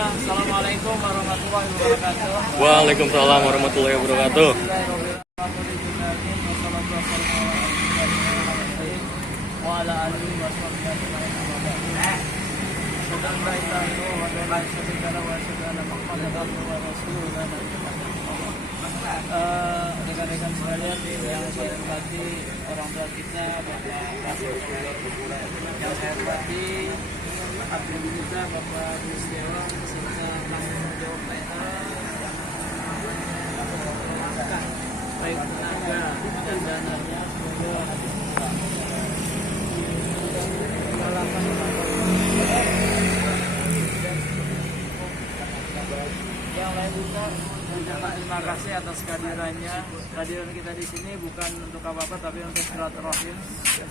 Bismillah. Assalamualaikum warahmatullahi wabarakatuh. Waalaikumsalam warahmatullahi wabarakatuh. Rekan-rekan sekalian yang saya hormati, orang tua kita, Bapak yang saya hormati, abdi kita Bapak Yusdewa, serta tanggung jawab kita, baik tenaga dan dananya, semoga yang lain juga terima kasih atas kehadirannya. Kehadiran kita di sini bukan untuk apa-apa, tapi untuk silaturahim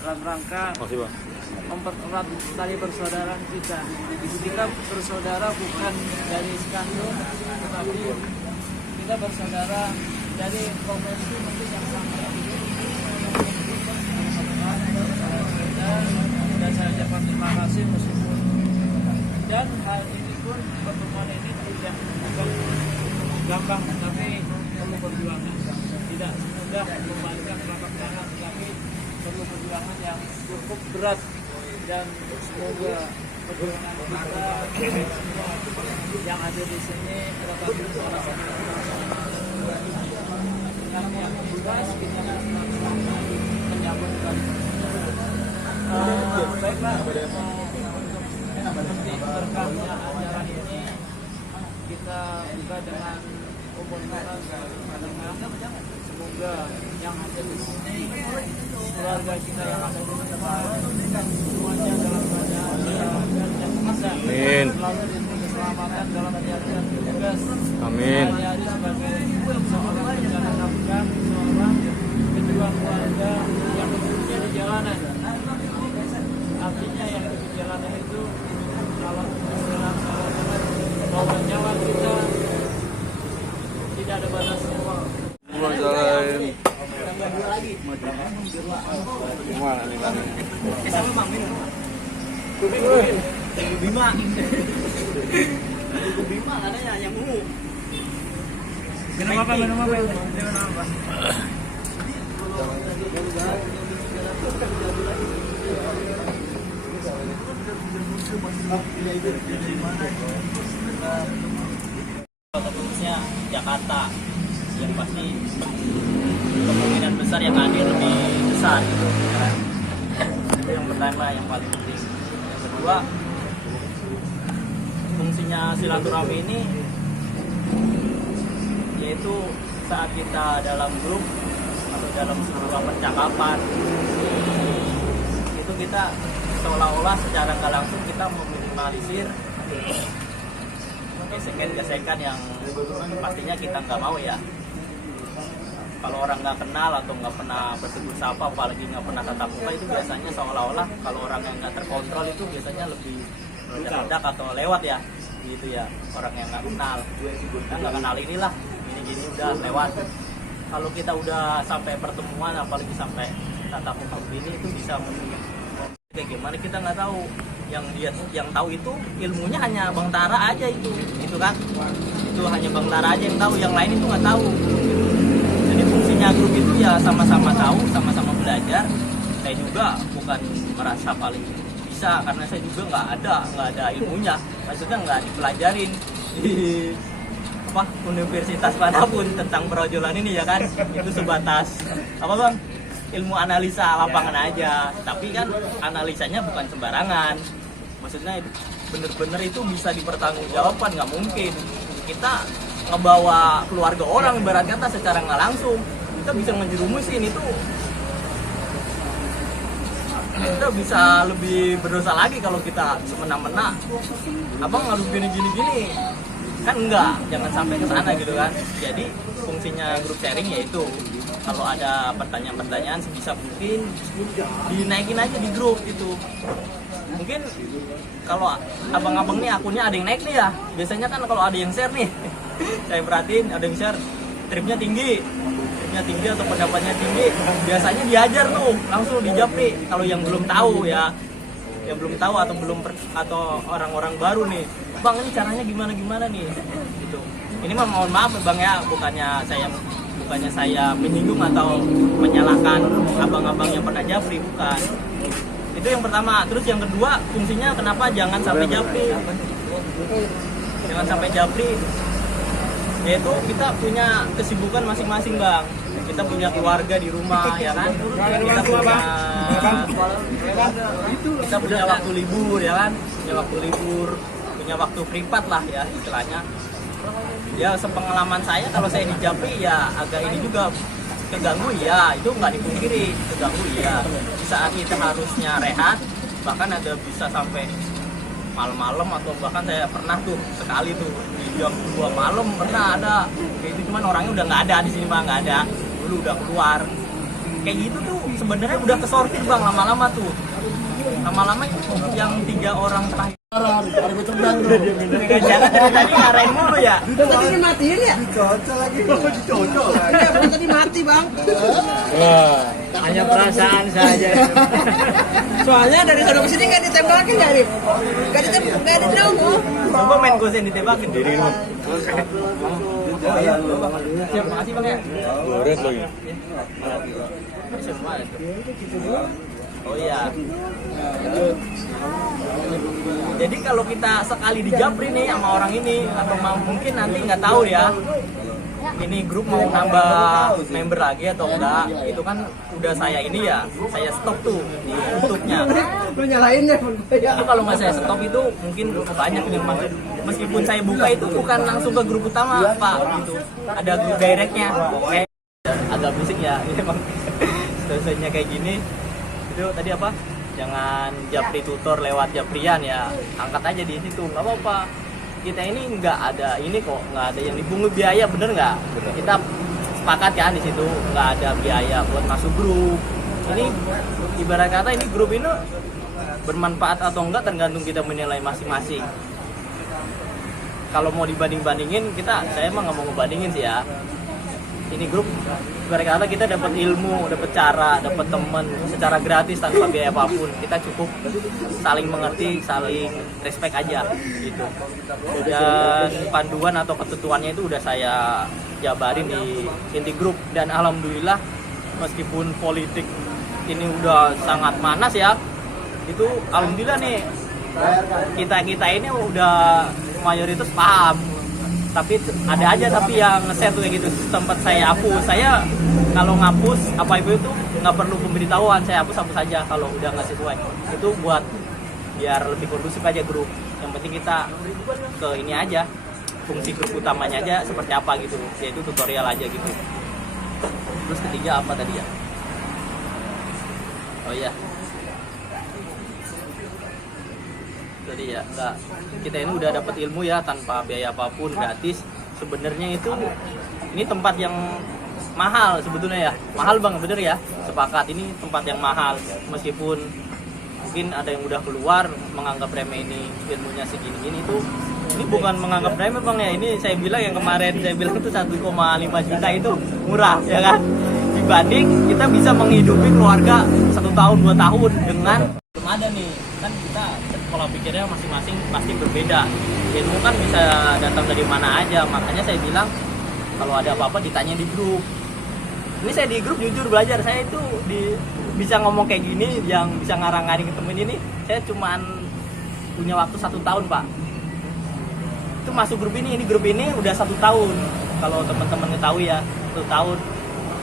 dalam rangka mempererat tali persaudaraan kita. Kita bersaudara bukan dari skandal, tetapi kita bersaudara dari profesi mungkin yang sama. Dan saya ucapkan terima kasih meskipun dan hal ini pun pertemuan ini tidak gampang, tapi perlu perjuangan. Tidak mudah membalikkan telapak tangan, tapi perlu perjuangan yang cukup berat. Dan semoga perjuangan kita semua yang ada di sini dapat suara kami yang bebas, kita menyambut kali. Baiklah, nanti berkahnya acara ini kita buka dengan upacara semoga yang ada di sini, keluarga kita yang ada di tempat, semuanya dalam keadaan yang bisa selalu diberi keselamatan dalam perjalanan tugas. Amin. Hari-hari sebagai seorang pejalan nafkah, seorang pejuang keluarga yang bekerja di jalanan. Artinya yang di jalanan itu kalau berjalan bahwa nyawa kita tidak ada batasnya. Bima katanya yang ungu. Minum apa? Khususnya Jakarta yang pasti kemungkinan besar yang hadir lebih besar gitu. Itu yang pertama yang paling penting. Yang kedua, fungsinya silaturahmi ini yaitu saat kita dalam grup atau dalam sebuah percakapan itu kita seolah-olah secara nggak langsung kita meminimalisir gesekan-gesekan yang pastinya kita nggak mau ya. Kalau orang nggak kenal atau nggak pernah bertegur sapa, apalagi nggak pernah tatap muka, itu biasanya seolah-olah kalau orang yang nggak terkontrol itu biasanya lebih meledak atau lewat ya, gitu ya. Orang yang nggak kenal, nggak kenal inilah, gini-gini udah lewat. Kalau kita udah sampai pertemuan, apalagi sampai tatap muka begini, itu bisa kayak gimana kita nggak tahu. Yang tahu itu ilmunya hanya Bang Tara aja itu kan, itu hanya Bang Tara aja yang tahu, yang lain itu nggak tahu. Jadi fungsinya grup itu ya sama-sama tahu, sama-sama belajar. Saya juga bukan merasa paling bisa karena saya juga nggak ada ilmunya, maksudnya nggak dipelajarin di universitas manapun tentang perojolan ini ya kan. Itu sebatas apa Bang, ilmu analisa lapangan aja, tapi kan analisanya bukan sembarangan. Maksudnya bener-bener itu bisa dipertanggungjawabkan, nggak mungkin kita ngebawa keluarga orang ibarat kata secara nggak langsung kita bisa menjerumusin itu, kita bisa lebih berdosa lagi kalau kita semena-mena abang harus gini kan, enggak, jangan sampai ke sana gitu kan. Jadi fungsinya grup sharing yaitu kalau ada pertanyaan-pertanyaan sebisa mungkin dinaikin aja di grup itu. Mungkin kalau abang-abang nih akunnya ada yang naik nih ya, biasanya kan kalau ada yang share nih saya perhatiin ada yang share tripnya tinggi atau pendapatnya tinggi, biasanya diajar tuh langsung dijapri. Kalau yang belum tahu ya, yang belum tahu atau orang-orang baru nih bang ini caranya gimana nih gitu. Ini mah mohon maaf bang ya, bukannya saya menyinggung atau menyalahkan abang-abang yang pernah japri, bukan. Itu yang pertama. Terus yang kedua, fungsinya kenapa jangan sampai japri, yaitu kita punya kesibukan masing-masing bang. Kita punya keluarga di rumah ya kan, kita punya waktu libur ya kan, punya waktu privat lah ya istilahnya. Ya sepengalaman saya kalau saya di Japri ya agak ini juga keganggu ya, itu nggak dipungkiri, keganggu ya. Di saat kita harusnya rehat, bahkan ada bisa sampai malam-malam, atau bahkan saya pernah tuh sekali tuh di jam 2 malam pernah ada kayak itu, cuman orangnya udah nggak ada di sini bang, nggak ada, dulu udah keluar. Kayak gitu tuh sebenarnya udah kesortir bang, lama-lama itu yang 3 orang terakhir. Jangan dari tadi ngarahin mulu ya. Tadi dimatiin ya? Dicocok lagi. Iya, tadi mati bang. Hanya perasaan saja. Soalnya dari sana ke sini nggak ditembakin ya, Rif? Nggak ditembak. Coba main gosen ditembakin diri lu. Oh iya, siap, makasih bang ya. Beres lagi. Oh iya. Jadi kalau kita sekali di Japri nih sama orang ini, atau mungkin nanti nggak tahu ya, ini grup mau nambah member lagi atau enggak, itu kan udah saya ini ya, saya stop tuh di YouTube-nya. Lu nyalain ya? Itu kalau nggak saya stop itu mungkin banyak yang masuk. Meskipun saya buka itu bukan langsung ke grup utama pak, gitu. Ada grup directnya. Kayak agak bising ya, ini emang situasinya kayak gini. Itu tadi apa? Jangan japri tutor lewat japrian ya, angkat aja di situ, nggak apa-apa. Kita ini nggak ada ini kok, nggak ada yang dipungut biaya, bener nggak? Kita sepakat kan di situ, nggak ada biaya buat masuk grup. Ini ibarat kata ini grup ini bermanfaat atau enggak tergantung kita menilai masing-masing. Kalau mau dibanding-bandingin, saya emang nggak mau ngebandingin sih ya. Ini grup ibarat kata kita dapat ilmu, dapat cara, dapat teman secara gratis tanpa biaya apapun. Kita cukup saling mengerti, saling respect aja gitu. Dan panduan atau ketentuannya itu udah saya jabarin di inti grup, dan alhamdulillah meskipun politik ini udah sangat panas ya, itu alhamdulillah nih kita ini udah mayoritas paham. Tapi ada aja yang nge-share tuh kayak gitu, tempat saya hapus. Saya kalau ngapus apa itu nggak perlu pemberitahuan, saya hapus aja kalau udah nggak sesuai. Itu buat biar lebih kondusif aja grup. Yang penting kita ke ini aja, fungsi grup utamanya aja seperti apa gitu, yaitu tutorial aja gitu. Terus ketiga apa tadi ya? Oh iya, tadi ya, enggak, kita ini udah dapat ilmu ya tanpa biaya apapun, gratis. Sebenarnya itu ini tempat yang mahal sebetulnya ya, mahal bang, bener ya, sepakat ini tempat yang mahal. Meskipun mungkin ada yang udah keluar menganggap remeh ini ilmunya segini-gini, itu ini bukan menganggap remeh bang ya. Ini saya bilang yang kemarin saya bilang itu 1,5 juta itu murah ya kan, dibanding kita bisa menghidupi keluarga 1 tahun 2 tahun dengan belum ada nih kan. Kita pola pikirnya masing-masing pasti berbeda. Ilmu kan bisa datang dari mana aja, makanya saya bilang kalau ada apa-apa ditanya di grup. Ini saya di grup jujur belajar, saya itu bisa ngomong kayak gini, yang bisa ngarang-ngaring temen ini, saya cuman punya waktu 1 tahun pak. Itu masuk grup ini grup ini udah 1 tahun. Kalau teman-teman ketahui ya, 1 tahun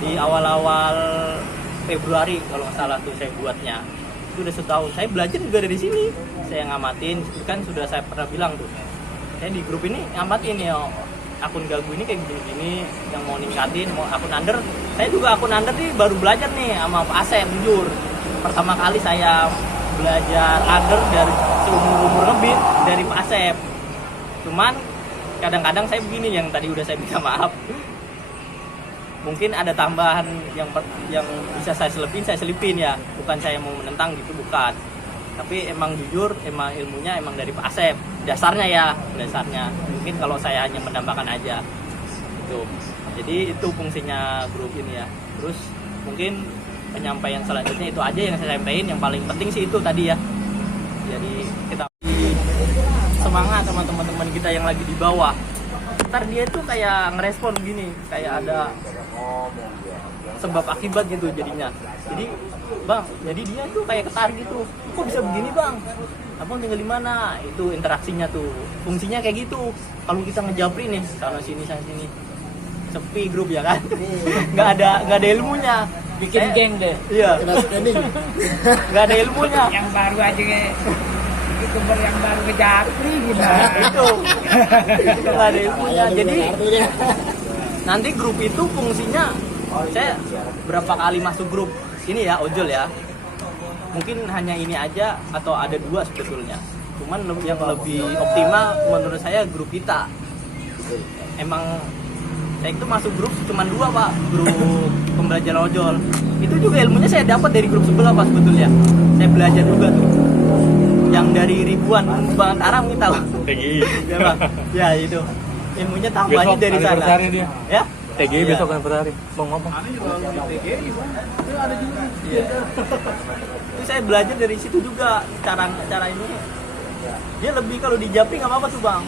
di awal-awal Februari kalau nggak salah tuh saya buatnya. Itu udah 1 tahun. Saya belajar juga dari sini. Saya ngamatin, kan sudah saya pernah bilang tuh. Saya di grup ini ngamatin ya, akun gagu ini kayak gini-gini, yang mau ningkatin, mau akun under. Saya juga akun under nih baru belajar nih sama Pak Asep, jujur. Pertama kali saya belajar under dari seumur lebih dari Pak Asep. Cuman kadang-kadang saya begini, yang tadi udah saya minta maaf. Mungkin ada tambahan yang bisa saya selipin ya. Bukan saya mau menentang gitu, bukan. Tapi emang jujur, emang ilmunya emang dari Pak Asep. Dasarnya. Mungkin kalau saya hanya menambahkan aja. Gitu. Jadi itu fungsinya grup ini ya. Terus mungkin penyampaian selanjutnya itu aja yang saya sampaikan. Yang paling penting sih itu tadi ya. Jadi kita semangat sama teman-teman kita yang lagi di bawah. Ntar dia tuh kayak ngerespon gini, kayak ada sebab akibat gitu jadinya. Jadi bang, jadi dia tuh kayak ketarik gitu, kok bisa begini bang, abang tinggal di mana, itu interaksinya tuh fungsinya kayak gitu. Kalau kita ngejapri nih sana sini sepi grup ya kan, nggak ada ilmunya, Bikin geng deh. iya nggak ada ilmunya. Yang baru aja youtuber yang baru ngejapri gimana? itu nggak ada ilmunya. Jadi nanti grup itu fungsinya, saya berapa kali masuk grup ini ya ojol ya, mungkin hanya ini aja atau ada 2 sebetulnya, cuman yang lebih optimal menurut saya grup kita. Emang saya itu masuk grup cuman 2 pak, grup pembelajaran ojol. Itu juga ilmunya saya dapat dari grup sebelah pak sebetulnya. Saya belajar juga tuh yang dari ribuan banget Arab kita loh. TGI. Ya bang, ya itu ilmunya tambahnya Besok dari sana. anniversary dia. Ya, TGI Iya. besok anniversary. Mau ngomong? Iya. Itu saya belajar dari situ juga cara ini. Dia lebih kalau di Japri nggak apa-apa tuh bang.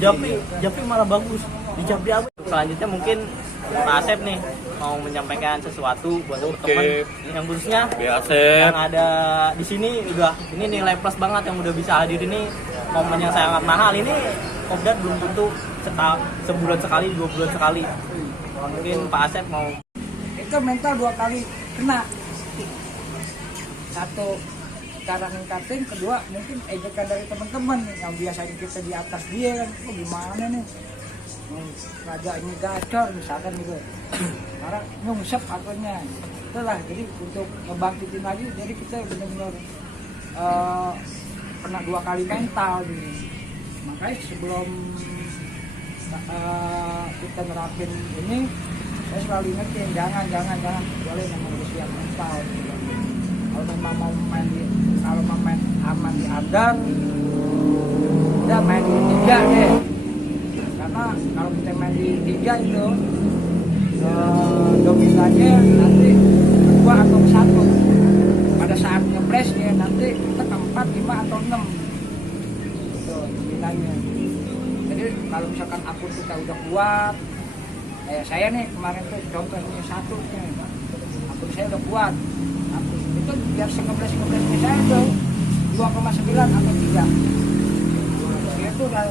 Di Japri malah bagus. Di Japri apa? Selanjutnya mungkin Pak Asep nih mau menyampaikan sesuatu buat teman-teman yang khususnya yang ada di sini. Udah ini nilai plus banget yang udah bisa hadir ini, momen yang sangat mahal ini. Kopdar belum tentu sebulan sekali, 2 bulan sekali. Mungkin Pak Asep mau. Itu mental 2 kali kena. Satu, cara ningkatin, kedua mungkin ejekan dari teman-teman yang biasanya kita di atas dia kan, kok gimana nih, raja ini gacor misalkan gitu, sekarang nyungsep akunnya, itulah. Jadi untuk ngebangkitin lagi, jadi kita benar-benar kena 2 kali mental gitu. Makanya sebelum kita nerapin ini, saya selalu ingetin jangan boleh memang harus siap mental gitu. Kalau memang mau main aman di Andar, udah main di 3 deh. Karena kalau kita main di 3 itu dominannya nanti 2 atau 1. Pada saat ngeblastnya nanti kita ke 4, 5 atau 6 itu dominannya. Jadi kalau misalkan akun kita udah kuat, kayak saya nih kemarin tuh contohnya 1 nih, akun saya udah kuat, akun itu biar ngeblastnya saya tuh 2,9 atau 3. Dia tuh udah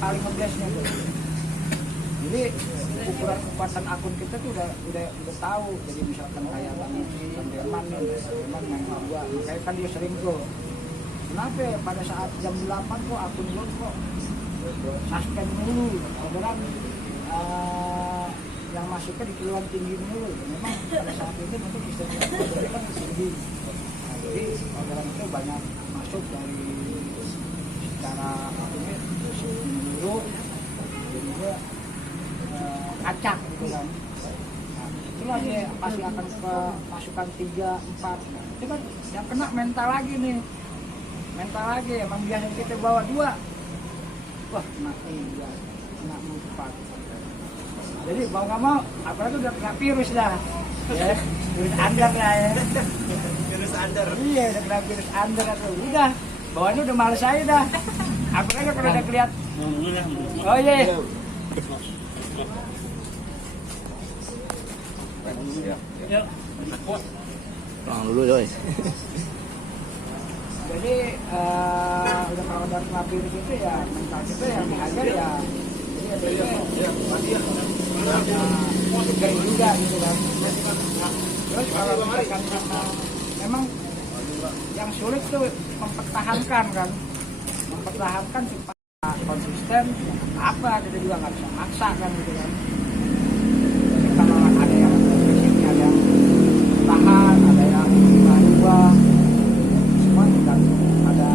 paling ngeblastnya tuh. Jadi ukuran kekuatan akun kita tuh udah tahu. Jadi misalkan kayak Bang Derman main 2, makanya kan dia sering tuh. Kenapa ya pada saat jam 8 kok akun gue kok suspend dulu, kemudian yang masuknya di kiloan tinggi dulu. Memang pada saat itu mungkin sistemnya kan tinggi. Nah, jadi orderan itu banyak masuk dari secara akunnya menurut, jadinya acak gitu kan. Nah, itulah dia pasti akan ke masukan 3, 4. Itu kan yang kena mental lagi nih. Mental lagi, emang biasanya kita bawa 2. Wah, kena 3, kena 4. Jadi mau nggak mau, apalagi udah kena virus dah. Ya, virus Andar lah ya. Virus Andar. Iya, udah kena virus Andar atau udah. Bawaannya udah males aja dah. Apalagi kalau udah kelihatan. Oh iya. Yuk. Pulang dulu coy. Jadi udah kalau udah kena virus itu ya mental kita yang dihajar ya. Jadi ada juga gitu kan. Terus kalau misalkan karena memang yang sulit tuh mempertahankan supaya konsisten apa kita juga nggak bisa maksa kan gitu kan. Jadi kalau ada yang basicnya ada yang tahan, ada yang berubah, semua juga ada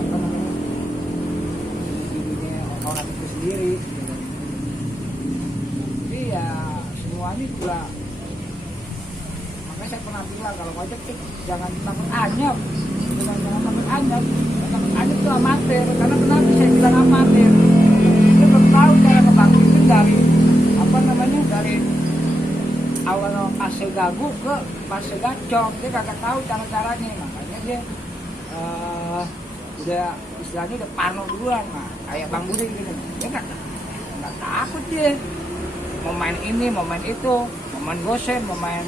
apa namanya dirinya orang itu sendiri gitu. Jadi ya semuanya juga, makanya saya pernah bilang kalau ngojek jangan takut anyap, jangan takut anyap itu amatir. Karena kenapa saya bilang amatir, dia belum tahu cara ngebangkitin dari apa namanya, dari awal fase gagu ke fase gacor, dia kagak tahu cara-caranya. Makanya dia udah istilahnya udah parno duluan. Nah, kayak Bang Budi gitu, dia nggak takut dia. Mau main ini, mau main itu, mau main gosen, mau main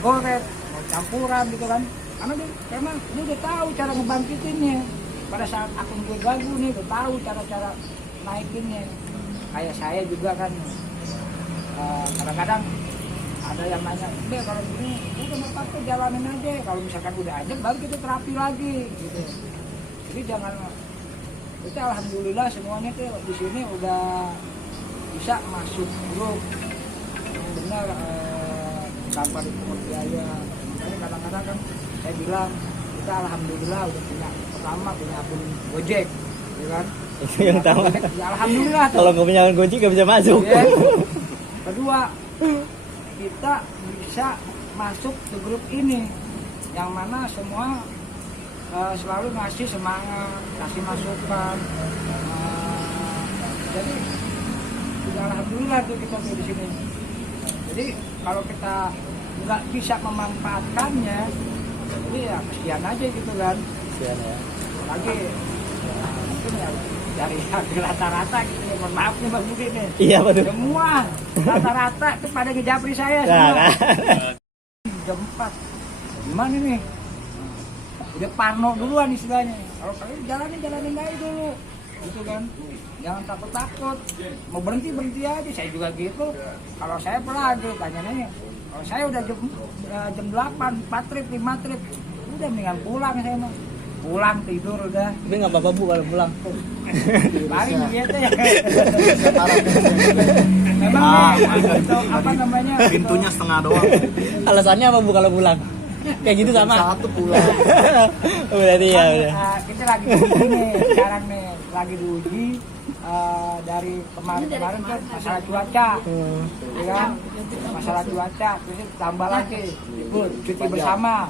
goret, mau campuran gitu kan. Karena dia emang dia udah tahu cara ngebangkitinnya. Pada saat akun gue gagu nih, udah tahu cara-cara naikinnya. Kayak saya juga kan, kadang-kadang ada yang nanya, deh kalau gini udah nggak apa-apa jalanin aja. Kalau misalkan udah aja baru kita terapi lagi gitu. Jadi jangan, kita alhamdulillah semuanya tuh di sini udah bisa masuk grup yang benar tanpa dipungut biaya. Makanya kadang-kadang kan saya bilang kita alhamdulillah udah punya, pertama punya akun Gojek, ya kan? Itu yang tahu. Ya, alhamdulillah. Kalau nggak punya akun Gojek nggak bisa masuk. Ya. Kedua, kita bisa masuk ke grup ini yang mana semua selalu ngasih semangat, kasih masukan. Jadi sudah alhamdulillah tuh kita di sini. Jadi kalau kita nggak bisa memanfaatkannya, jadi ya kesian aja gitu kan. Kesian ya. Lagi mungkin ya dari rata-rata gitu. Mohon maaf nih Bang Budi nih. Iya betul. Semua rata-rata itu pada ngejapri saya Nah, semua. kan. Jam 4. Gimana nih? Udah parno duluan istilahnya. Kalau kalian jalanin aja dulu. Gitu kan. Jangan takut-takut. Mau berhenti aja. Saya juga gitu. Kalau saya pelagi tanya-nanya. Kalau saya udah jam 8, 4 trip, 5 trip. Udah mendingan pulang saya mah. Pulang tidur udah. Tapi nggak apa-apa Bu kalau pulang. Paling gitu ya. Memang nih, itu apa namanya? Pintunya setengah doang. Alasannya apa Bu kalau pulang? Kayak gitu sama. Satu pulang. Berarti ya udah. Kita lagi diuji nih sekarang nih, lagi diuji dari kemarin tuh masalah cuaca, ya kan? Masalah cuaca, terus tambah lagi ikut cuti bersama,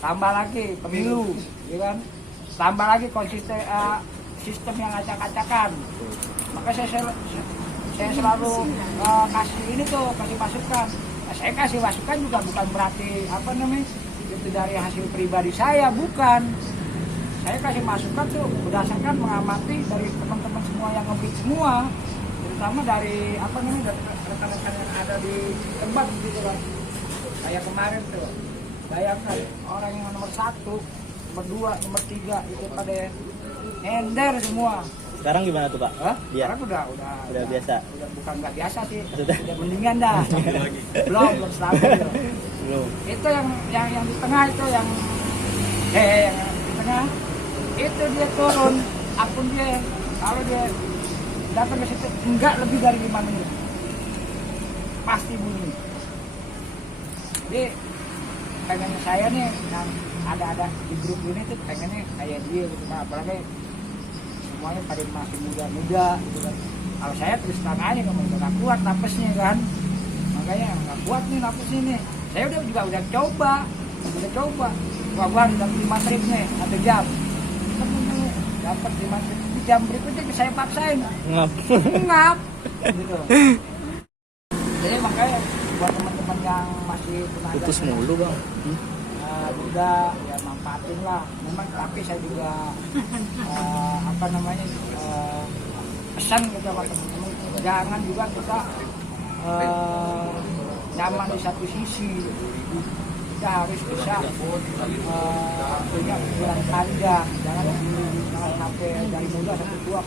tambah lagi pemilu, ya kan? Tambah lagi konsisten sistem yang acak-acakan. Maka saya selalu kasih ini tuh, kasih masukan. Nah, saya kasih masukan juga bukan berarti apa namanya itu dari hasil pribadi saya, bukan. Saya kasih masukan tuh berdasarkan mengamati dari teman-teman semua yang ngebit semua, terutama dari apa namanya dari rekan-rekan yang ada di tempat gitu kan. Kayak kemarin tuh, bayangkan orang yang nomor 1, nomor 2, nomor 3 itu pada ender semua. Sekarang gimana tuh Pak? Hah? Dia Sekarang udah biasa. Udah bukan nggak biasa sih. Maksudnya? Udah mendingan dah. belum stabil. Belum. Itu yang di tengah itu yang di tengah itu dia turun akun dia, kalau dia datang ke situ enggak lebih dari 5 menit pasti bunyi. Jadi pengennya saya nih yang ada di grup ini tuh pengennya kayak dia gitu, apalagi semuanya pada masih muda gitu kan. Kalau saya terus terang aja kamu nggak kuat napasnya kan, makanya nggak kuat nih napasnya nih. Saya udah coba gua harus dapat 5 trip nih 1 jam, dapat 5 trip di jam berikutnya saya paksain ngap gitu. Jadi makanya buat teman-teman yang masih tenaga Putus mulu Bang. juga ya manfaatin lah. Memang tapi saya juga apa namanya pesan gitu sama teman-teman, jangan juga kita nyaman di satu sisi. Kita harus bisa punya pikiran panjang, jangan sampai dari muda sampai tua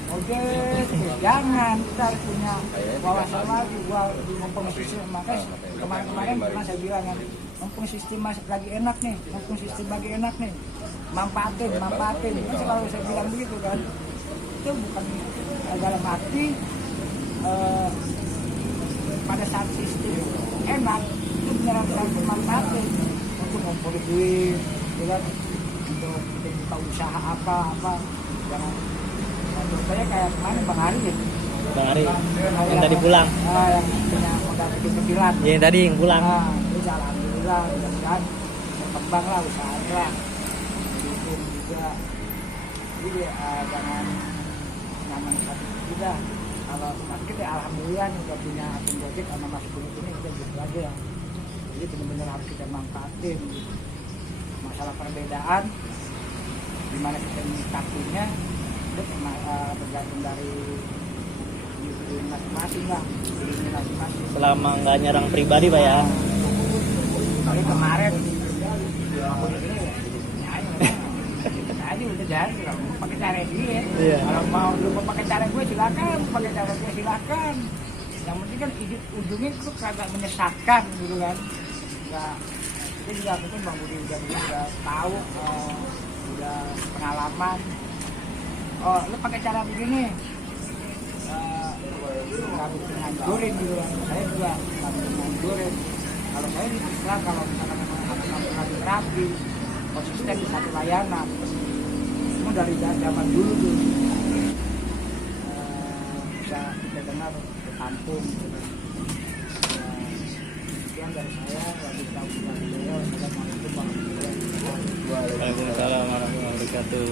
jangan. Kita harus punya wawasan lagi buat mumpung sistem. Makanya kemarin pernah saya bilang kan, mumpung sistem masih lagi enak nih, manfaatin kan selalu saya bilang begitu kan. Itu bukan dalam arti pada saat sistem enak itu beneran manfaatin untuk ngumpul duit, kan, untuk buka usaha apa jangan. Contohnya kayak kemarin Bang Ari ya. Bang Ari yang tadi pulang. Yang punya modal kecil-kecilan. Yang tadi yang pulang. Itu alhamdulillah mudah-mudahan berkembang lah usahanya lah. Dukung juga. Jadi jangan nyaman satu juga. Kalau kita alhamdulillah udah punya akun Gojek sama masuk grup ini udah gitu aja ya. Jadi benar-benar harus kita manfaatin. Masalah perbedaan gimana kita menyikapinya itu tergantung dari diri masing-masing lah, diri masing-masing. Selama nggak nyerang pribadi Pak ya. Tapi kemarin aja udah jadi kalau mau pakai cara dia. Iya. Kalau mau lu mau pakai cara gue silakan, pakai cara gue silakan. Yang penting kan ujungnya itu kagak menyesatkan gitu kan. Enggak. Itu juga mungkin Bang Budi udah tahu, udah pengalaman. Oh, lu pakai cara begini. Nggak bisa ngancurin gitu kan. Saya juga nggak bisa ngancurin. Kalau saya bisa kalau misalkan lagi rapi, konsisten di satu layanan. Semua dari zaman dulu tuh bisa kita dengar ke kampung. Sekian dari saya, lagi tahu dari beliau. Assalamualaikum warahmatullahi wabarakatuh. Waalaikumsalam warahmatullahi wabarakatuh.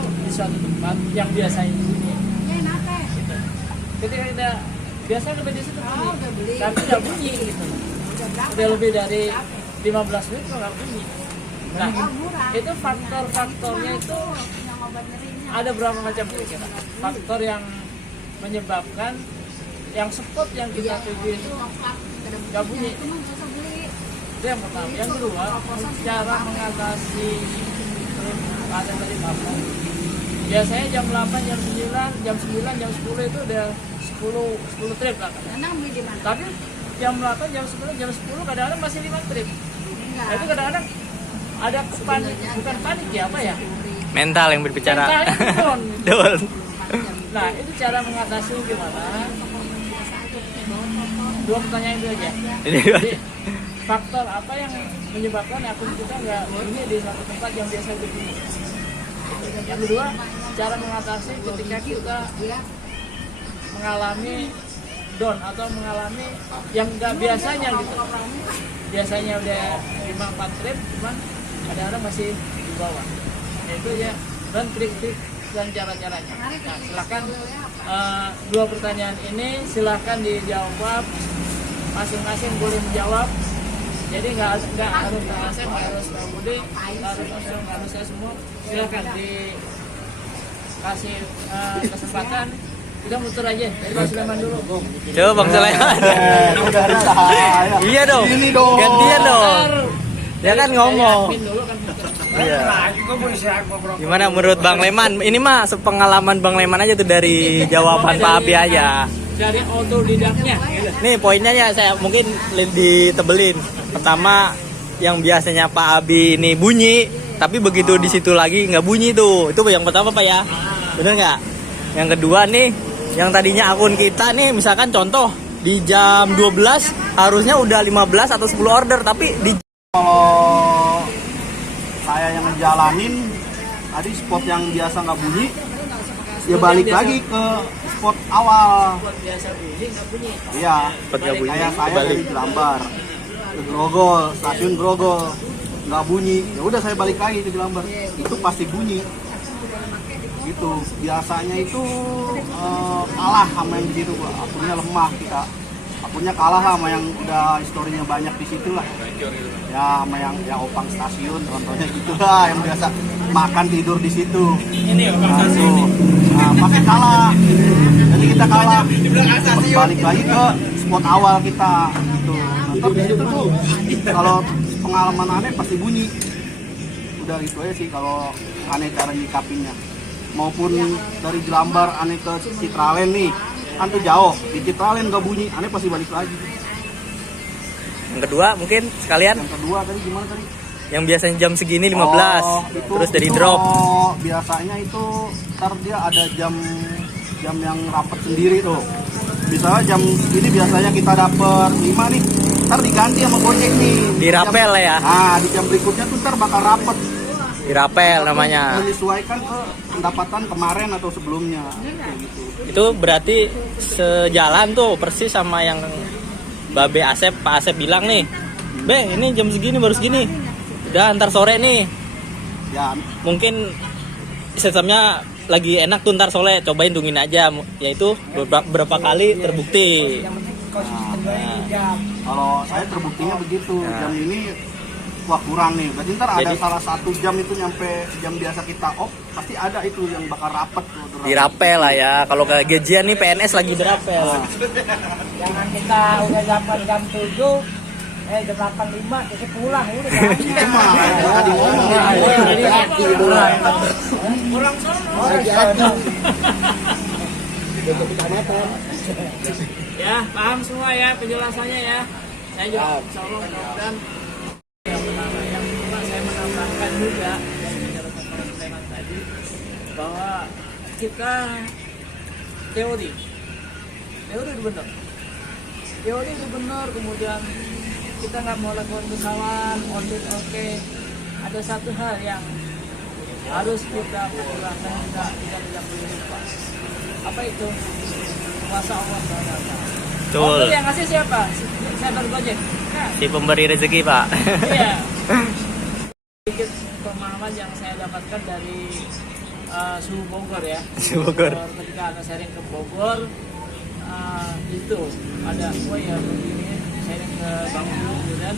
Di suatu tempat yang biasanya bunyi. Ketika kita biasa kita di situ bunyi, tapi nggak bunyi gitu. Udah lebih dari 15 menit kok nggak bunyi. Nah, itu faktor-faktornya itu ada berapa macam kira-kira? Faktor yang menyebabkan yang spot yang kita tuju itu nggak bunyi. Itu yang pertama. Yang kedua, cara mengatasi ada tadi apa? Biasanya jam 8, jam 9, jam 9, jam 10 itu udah 10 trip lah. Tapi jam 8, jam 9, jam 10 kadang-kadang masih 5 trip. Nah, itu kadang-kadang ada panik, bukan panik ya apa ya? Mental yang berbicara. Mentalnya down. Down. Nah, itu cara mengatasi gimana? Dua pertanyaan itu aja. Jadi, faktor apa yang menyebabkan akun kita nggak bunyi di satu tempat yang biasa berbunyi? Yang kedua, cara mengatasi ketika kita mengalami down atau mengalami yang nggak biasanya gitu. Biasanya udah 5-4 trip, cuman kadang-kadang masih di bawah. Itu ya, dan trik-trik dan cara-caranya. Nah, silakan dua pertanyaan ini silakan dijawab masing-masing, boleh menjawab. Jadi nggak harus saya, nggak harus Bang Budi, nggak harus saya semua. Silakan dikasih kesempatan. Kita muter aja dari Bang Sulaiman dulu. Coba Bang Sulaiman. Udah saya. Iya dong. Ini dong. Gantian dong. Dia kan ngomong. Admin dulu kan muter. Iya. Juga boleh saya ngobrol. Gimana menurut Bang Leman? Ini mah sepengalaman Bang Leman aja tuh dari jawaban Pak Abi aja. Dari autodidaknya. Nih poinnya ya saya mungkin ditebelin. Pertama yang biasanya Pak Abi ini bunyi, tapi begitu di situ lagi nggak bunyi tuh. Itu yang pertama Pak ya. Bener nggak? Yang kedua nih, yang tadinya akun kita nih misalkan contoh di jam 12 harusnya udah 15 atau 10 order, tapi di kalau saya yang ngejalanin tadi spot yang biasa nggak bunyi ya balik lagi ke spot awal. Buat biasa bunyi nggak bunyi. Iya, Spot nggak bunyi, kayak saya balik. dari Jelambar ke Grogol, stasiun Grogol nggak bunyi, ya udah saya balik lagi ke Jelambar, itu pasti bunyi. Gitu biasanya itu kalah sama yang di situ, akunnya lemah kita. Akunnya kalah sama yang udah historinya banyak di situ lah. Ya sama yang opang stasiun contohnya gitulah, yang biasa makan tidur di situ. Ini opang stasiun. Nah, pasti kalah. Jadi kita kalah. Balik lagi ke spot awal kita gitu. Nah, tapi di situ tuh kalau pengalaman aneh pasti bunyi. Udah gitu aja sih kalau aneh cara nyikapinnya. Maupun dari Jelambar aneh ke Citraland nih, kan tuh jauh, di Citraland nggak bunyi, aneh pasti balik lagi. yang kedua mungkin sekalian Yang kedua tadi gimana tadi? yang biasanya jam segini 15, itu, terus dari itu, drop. Biasanya itu ntar dia ada jam yang rapat sendiri tuh. Misalnya jam segini biasanya kita dapet 5 nih, ntar diganti sama Gojek nih. Di rapel ya. Nah, di jam berikutnya tuh ntar bakal rapet. Di rapel namanya. Menyesuaikan ke pendapatan kemarin atau sebelumnya. Kayak gitu. Itu berarti sejalan tuh persis sama yang Babe Asep, Pak Asep bilang nih. Be, ini jam segini baru segini. Udah ntar sore nih. Ya, Mungkin sistemnya lagi enak tuh ntar sore, cobain tungguin aja. Yaitu beberapa kali terbukti. Yang penting konsisten dari jam. kalau saya terbuktinya begitu. Nah. Jam ini wah kurang nih. Berarti ntar ada Jadi- salah satu jam itu nyampe jam biasa kita off, pasti ada itu yang bakal rapet tuh. Dirapel lah ya. Kalau ke gajian nih PNS lagi berapel. Jangan kita udah dapat jam 7, jam 8.05 kita pulang ya udah. Itu mah tadi ngomong. Kurang sono. Ya, paham semua ya penjelasannya ya. Saya juga insya Allah mudah-mudahan yang pertama, yang kedua saya menambahkan juga dari penjelasan Pak Sulaiman tadi bahwa kita teori itu benar, teori itu benar. Kemudian kita nggak mau lakukan kesalahan, audit oke. Ada satu hal yang harus kita perjuangkan, tidak boleh lupa. Apa itu? Kuasa Allah SWT. Betul. Yang ngasih siapa? Saya bergojek. Nah, Si pemberi rezeki, Pak. iya. Sedikit pemahaman yang saya dapatkan dari suhu Bogor ya. Suhu Bogor. Ketika anak sharing ke Bogor, itu ada ya begini sharing ke Bang Bulu, dan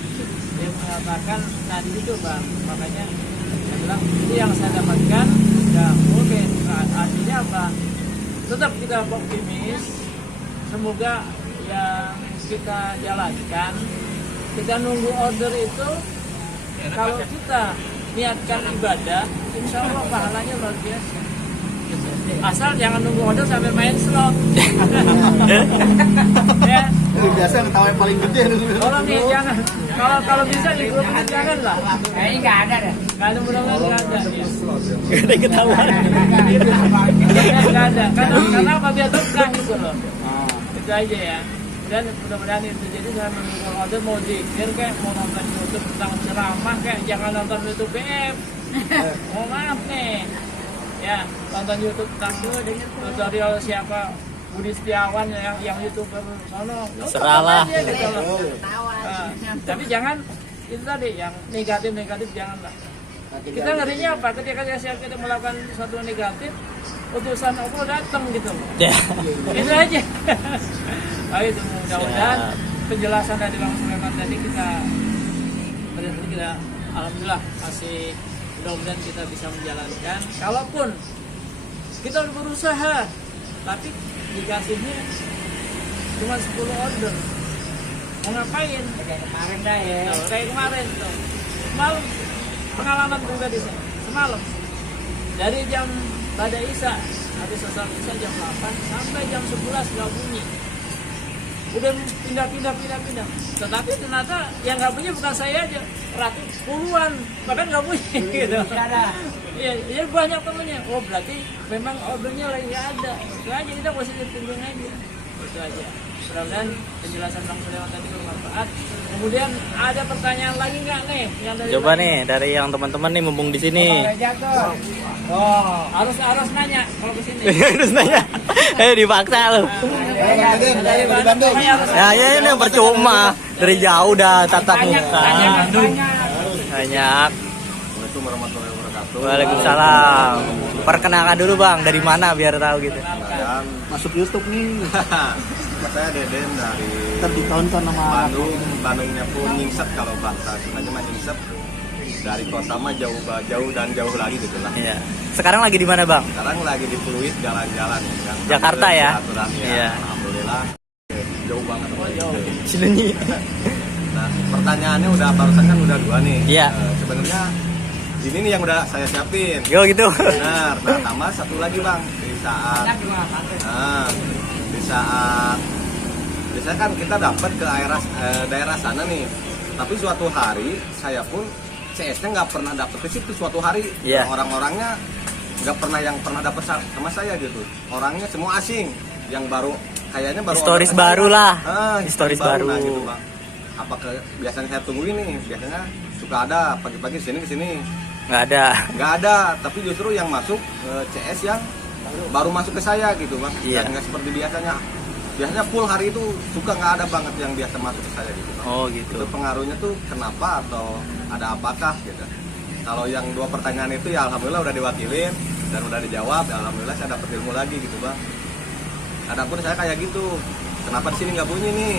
dia mengatakan, nah di situ Bang, makanya saya bilang itu yang saya dapatkan. Ya oke, artinya apa? Tetap kita optimis. Semoga yang kita jalankan, kita nunggu order itu, kalau kita niatkan ibadah, insya Allah pahalanya luar biasa. Asal jangan nunggu order sampai main slot. Ya, Itu biasa ketawa yang paling gede dulu. kalau nih jangan, kalau bisa di grup ini jangan lah. Kayaknya nggak ada deh. Kalau mudah-mudahan nggak ada. Ya. Gede ketahuan. Nggak ada, karena apa, biar berkah gitu loh. Itu aja ya. Dan mudah-mudahan itu, jadi saya menunggu order mau zikir kayak mau nonton YouTube tentang ceramah kayak jangan nonton YouTube BF. Oh maaf nih, ya nonton YouTube tentang tutorial siapa Budi Setiawan yang YouTuber sono. Seralah. Aja gitu loh. Tapi jangan itu tadi yang negatif janganlah. Kita ngerinya apa? Ketika kita melakukan sesuatu negatif, utusan Allah datang gitu. Ya. Itu aja. Ayo itu mudah-mudahan penjelasan dari Bang Sulaiman tadi kita alhamdulillah masih, mudah-mudahan kita bisa menjalankan. Kalaupun kita udah berusaha, tapi dikasihnya cuma 10 order, mau ngapain? Kayak kemarin dah ya. Tuh, kayak kemarin tuh, semalam pengalaman pribadi saya, semalam dari jam pada Isya, habis selesai Isya jam 8 sampai jam 11 nggak bunyi. Udah pindah. Tetapi ternyata yang nggak bunyi bukan saya aja, puluhan bahkan nggak bunyi gitu. Iya, banyak temennya. Oh berarti memang ordernya lagi nggak ada. Itu aja, kita positif thinking aja. Itu aja. Mudah-mudahan penjelasan Bang Sulaiman tadi bermanfaat. Kemudian ada pertanyaan lagi nggak nih? Yang dari Coba nih dari yang teman-teman nih mumpung di sini. harus nanya kalau ke sini. Terus nanya. Dipaksa lu. Dari Bandung. Ya ini percuma. Dari jauh udah tatap muka. Banyak. Assalamualaikum warahmatullahi wabarakatuh. Waalaikumsalam. Perkenalkan dulu Bang, dari mana biar tahu gitu. Dan masuk YouTube nih. Saya Deden dari Ntar ditonton sama Bandungnya pun nyingset, kalau bahasa Sundanya mah nyingset. Dari kota mah jauh dan jauh lagi gitu lah. Iya. Sekarang lagi di mana Bang? Sekarang lagi di Pluit jalan-jalan kan. Jakarta ya? Iya. Alhamdulillah. Jauh banget. Cilunyi. Nah, pertanyaannya barusan kan udah 2 nih. Iya. Sebenarnya ini nih yang udah saya siapin. Yo gitu. Benar. Nah, tambah satu lagi Bang. Di saat biasanya kan kita dapat ke daerah sana nih. Tapi suatu hari saya pun CS-nya nggak pernah dapet ke situ suatu hari. Iya. Orang-orangnya nggak pernah dapat sama saya gitu. Orangnya semua asing. Yang kayaknya baru Historis order baru saya. lah. Historis Baru. nah, gitu Bang. Biasanya saya tungguin nih, biasanya suka ada pagi-pagi kesini Nggak ada. nggak ada, tapi justru yang masuk CS yang baru masuk ke saya gitu Bang. Iya. Dan nggak seperti biasanya full hari itu suka nggak ada banget yang biasa masuk ke saya gitu Bang. Oh gitu. Itu pengaruhnya tuh kenapa atau ada apakah gitu. Kalau yang 2 pertanyaan itu ya alhamdulillah udah diwakilin dan udah dijawab, ya alhamdulillah saya dapat ilmu lagi gitu Bang. Adapun saya kayak gitu, kenapa di sini nggak bunyi nih?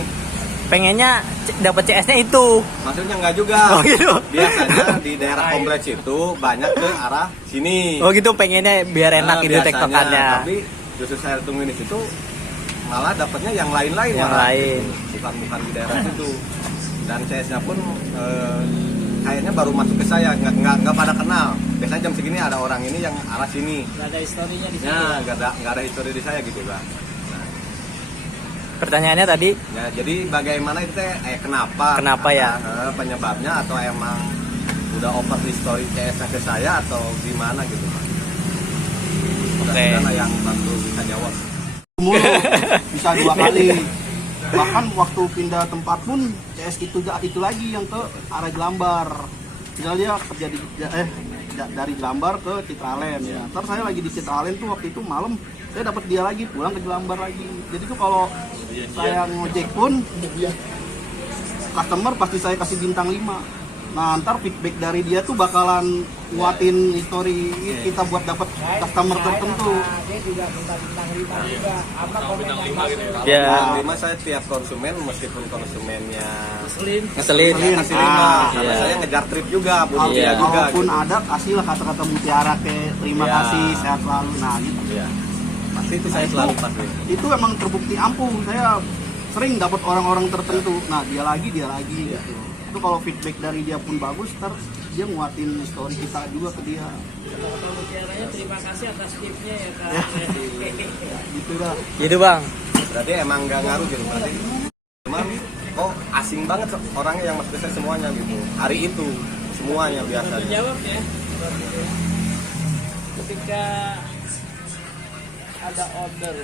pengennya dapat CS-nya itu. Maksudnya nggak juga. Oh gitu. Biasanya di daerah kompleks itu banyak ke arah sini. Oh gitu, pengennya biar enak gitu Biasanya, tektokannya. Tapi justru saya tungguin di situ malah dapatnya yang lain-lain. Yang malah. lain. Bukan di daerah situ. Dan CS-nya pun kayaknya baru masuk ke saya, nggak pada kenal. Biasanya jam segini ada orang ini yang arah sini. Nggak ada historinya di situ. Ya, nggak ada histori di saya gitu, Bang. Pertanyaannya tadi, Ya, jadi bagaimana itu teh kenapa? Kenapa ya? Penyebabnya atau emang udah over history CS-nya ke saya atau gimana gitu, Pak. Mudah-mudahan yang bantu bisa jawab. Mulu bisa 2 kali. Bahkan waktu pindah tempat pun CS itu lagi yang ke arah Jelambar. Tinggal dia kerja dari Jelambar ke Citraland. Ya. Ntar saya lagi di Citraland tuh waktu itu malam saya dapat dia lagi pulang ke Jelambar lagi. Jadi tuh kalau saya ngojek pun customer pasti saya kasih bintang 5. Nah ntar feedback dari dia tuh bakalan nguatin histori kita buat dapat customer tertentu. Dia juga minta bintang 5 juga. Apa komen yang masuk? ya Nah, 5 saya tiap konsumen meskipun konsumennya Muslim. ngeselin. saya kasih 5 karena iya. saya ngejar trip juga, bunuh Iya. dia juga. Kalaupun Gitu. ada kasihlah kata-kata mutiara kayak terima Ya. kasih sehat selalu. Nah gitu. Iya. Pasti itu saya selalu pakai. Itu emang terbukti ampuh. Saya sering dapat orang-orang tertentu. Nah dia lagi gitu. Itu kalau feedback dari dia pun bagus, ntar dia nguatin story kita juga ke dia. Kalau mutiaranya terima kasih atas tipnya ya Kak. Gitu dah. Gitu bang. Berarti emang nggak ngaruh gitu berarti. Cuman kok asing banget orangnya yang maksud saya semuanya gitu. Hari itu semuanya biasa. Terjawab ya. Ketika ada order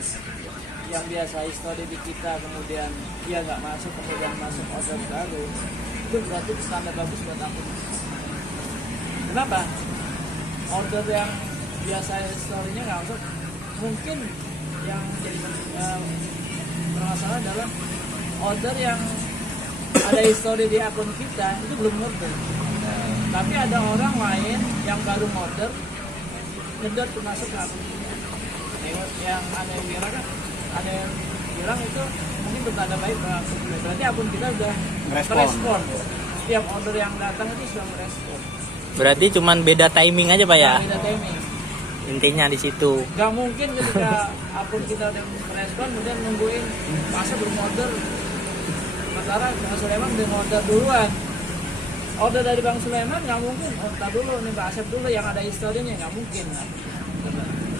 yang biasa histori di kita kemudian dia nggak masuk kemudian masuk order baru, itu berarti tanda bagus buat aku. Kenapa? Order yang biasa historinya nggak masuk, mungkin yang jadi bermasalah adalah order yang ada histori di akun kita itu belum order. Tapi ada orang lain yang baru order ngedot masuk ke akun kita. Yang ada yang bilang kan, ada yang bilang itu mungkin bertanda baik ke akun kita. Berarti akun kita udah merespon. Setiap order yang datang itu sudah merespon. Berarti cuman beda timing aja pak ya. Beda timing. Intinya di situ. Gak mungkin ketika akun kita udah merespon kemudian nungguin masa belum order. Sementara Bang Sulaiman udah order duluan. Order dari Bang Sulaiman nggak mungkin. Oh, tak dulu nih Pak Asep dulu yang ada historinya, nggak mungkin. Nah,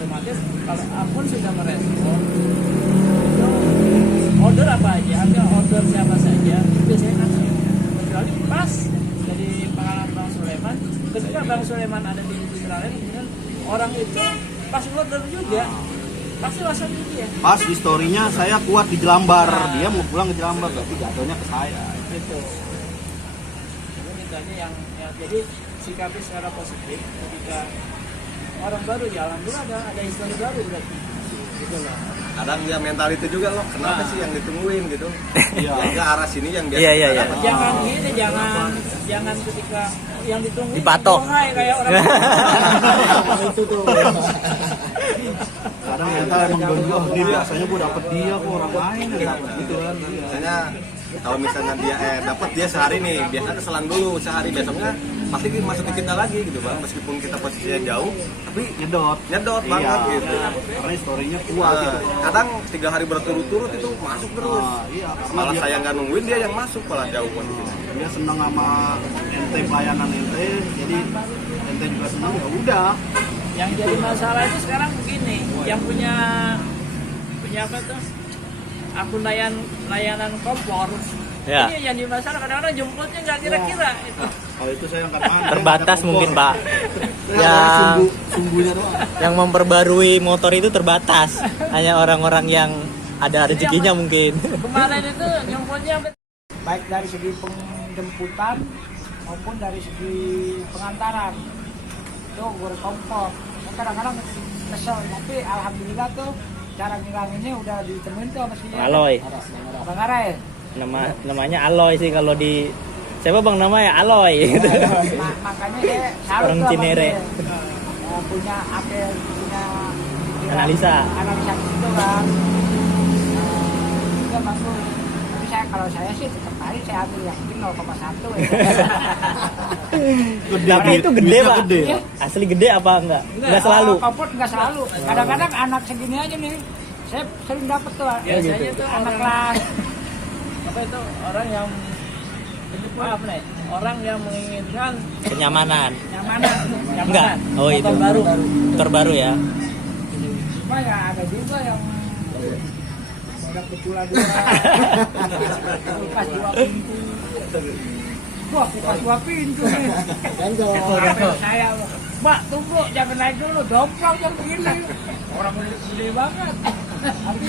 otomatis kalau akun sudah merespon, itu order apa aja, ada order siapa saja, itu biasanya kasih. Kecuali pas jadi pengalaman Bang Sulaiman, ketika Bang Sulaiman ada di Israel, kemudian orang itu pas order juga, pasti WhatsApp dia. Pas historinya saya kuat di Jelambar, dia mau pulang ke Jelambar, tapi jatuhnya ke saya. Gitu. Jadi itu aja yang jadi sikapi secara positif ketika orang baru ya alhamdulillah ada histori baru berarti. Gitu loh. Kadang dia mental itu juga loh. Kenapa sih yang ditungguin gitu? Yang ke arah sini yang biasa. Iya, kita iya. dapat. Jangan ini jangan ketika yang ditunggu Dipatok. kayak orang Itu tuh. Kadang mental emang berdua, ini biasanya gue dapet dia kok orang lain yang dapet gitu kan. Misalnya kalau misalnya dia dapat dia sehari nih, biasanya keselang dulu sehari, besoknya pasti masuk ke kita lagi gitu bang, meskipun kita posisinya jauh, tapi nyedot banget gitu. Karena historinya kuat gitu. Kadang 3 hari berturut-turut itu masuk terus. Iya, Malah saya nggak nungguin dia yang masuk, malah jauh posisinya. dia senang sama ente, pelayanan ente, jadi ente juga senang, ya udah. yang jadi masalah itu sekarang begini, yang punya apa tuh akun layanan kompor. Ya. Ini yang di masalah kadang-kadang jemputnya nggak kira-kira itu. Kalau itu saya angkat tangan. Terbatas mungkin pak. Yang sumbunya doang. Yang memperbarui motor itu terbatas. Hanya orang-orang yang ada rezekinya mungkin. Kemarin itu jemputnya baik dari segi penjemputan maupun dari segi pengantaran itu berkompor. Kadang-kadang kesel, tapi alhamdulillah tuh cara ngilanginnya udah ditemuin tuh mestinya. Aloy. Bang Arai. Namanya Aloy sih kalau di siapa bang namanya Aloy. Makanya dia salut Orang tuh sama Cinere. dia. Punya Analisa. di situ kan. Itu bagus. Tapi saya kalau saya sih tetap tarik, saya ambil yang penting 0,1 ya. Tapi itu gede duitnya pak. gede. Iya. Asli gede apa enggak? Enggak selalu. Kompot nggak selalu. Kadang-kadang anak segini aja nih, saya sering dapet tuh. Biasanya tuh anak orang kelas. apa itu orang yang apa nih? Orang yang menginginkan Kenyamanan. Nyamanan. Enggak. Oh itu. motor baru. Motor baru ya. Cuma ya ada juga yang udah kecuali kulkas 2 pintu. Wah, kulkas 2 pintu nih. Sampai saya, Mbak tunggu jangan naik dulu, domplang yang begini. Orang gede banget. Tapi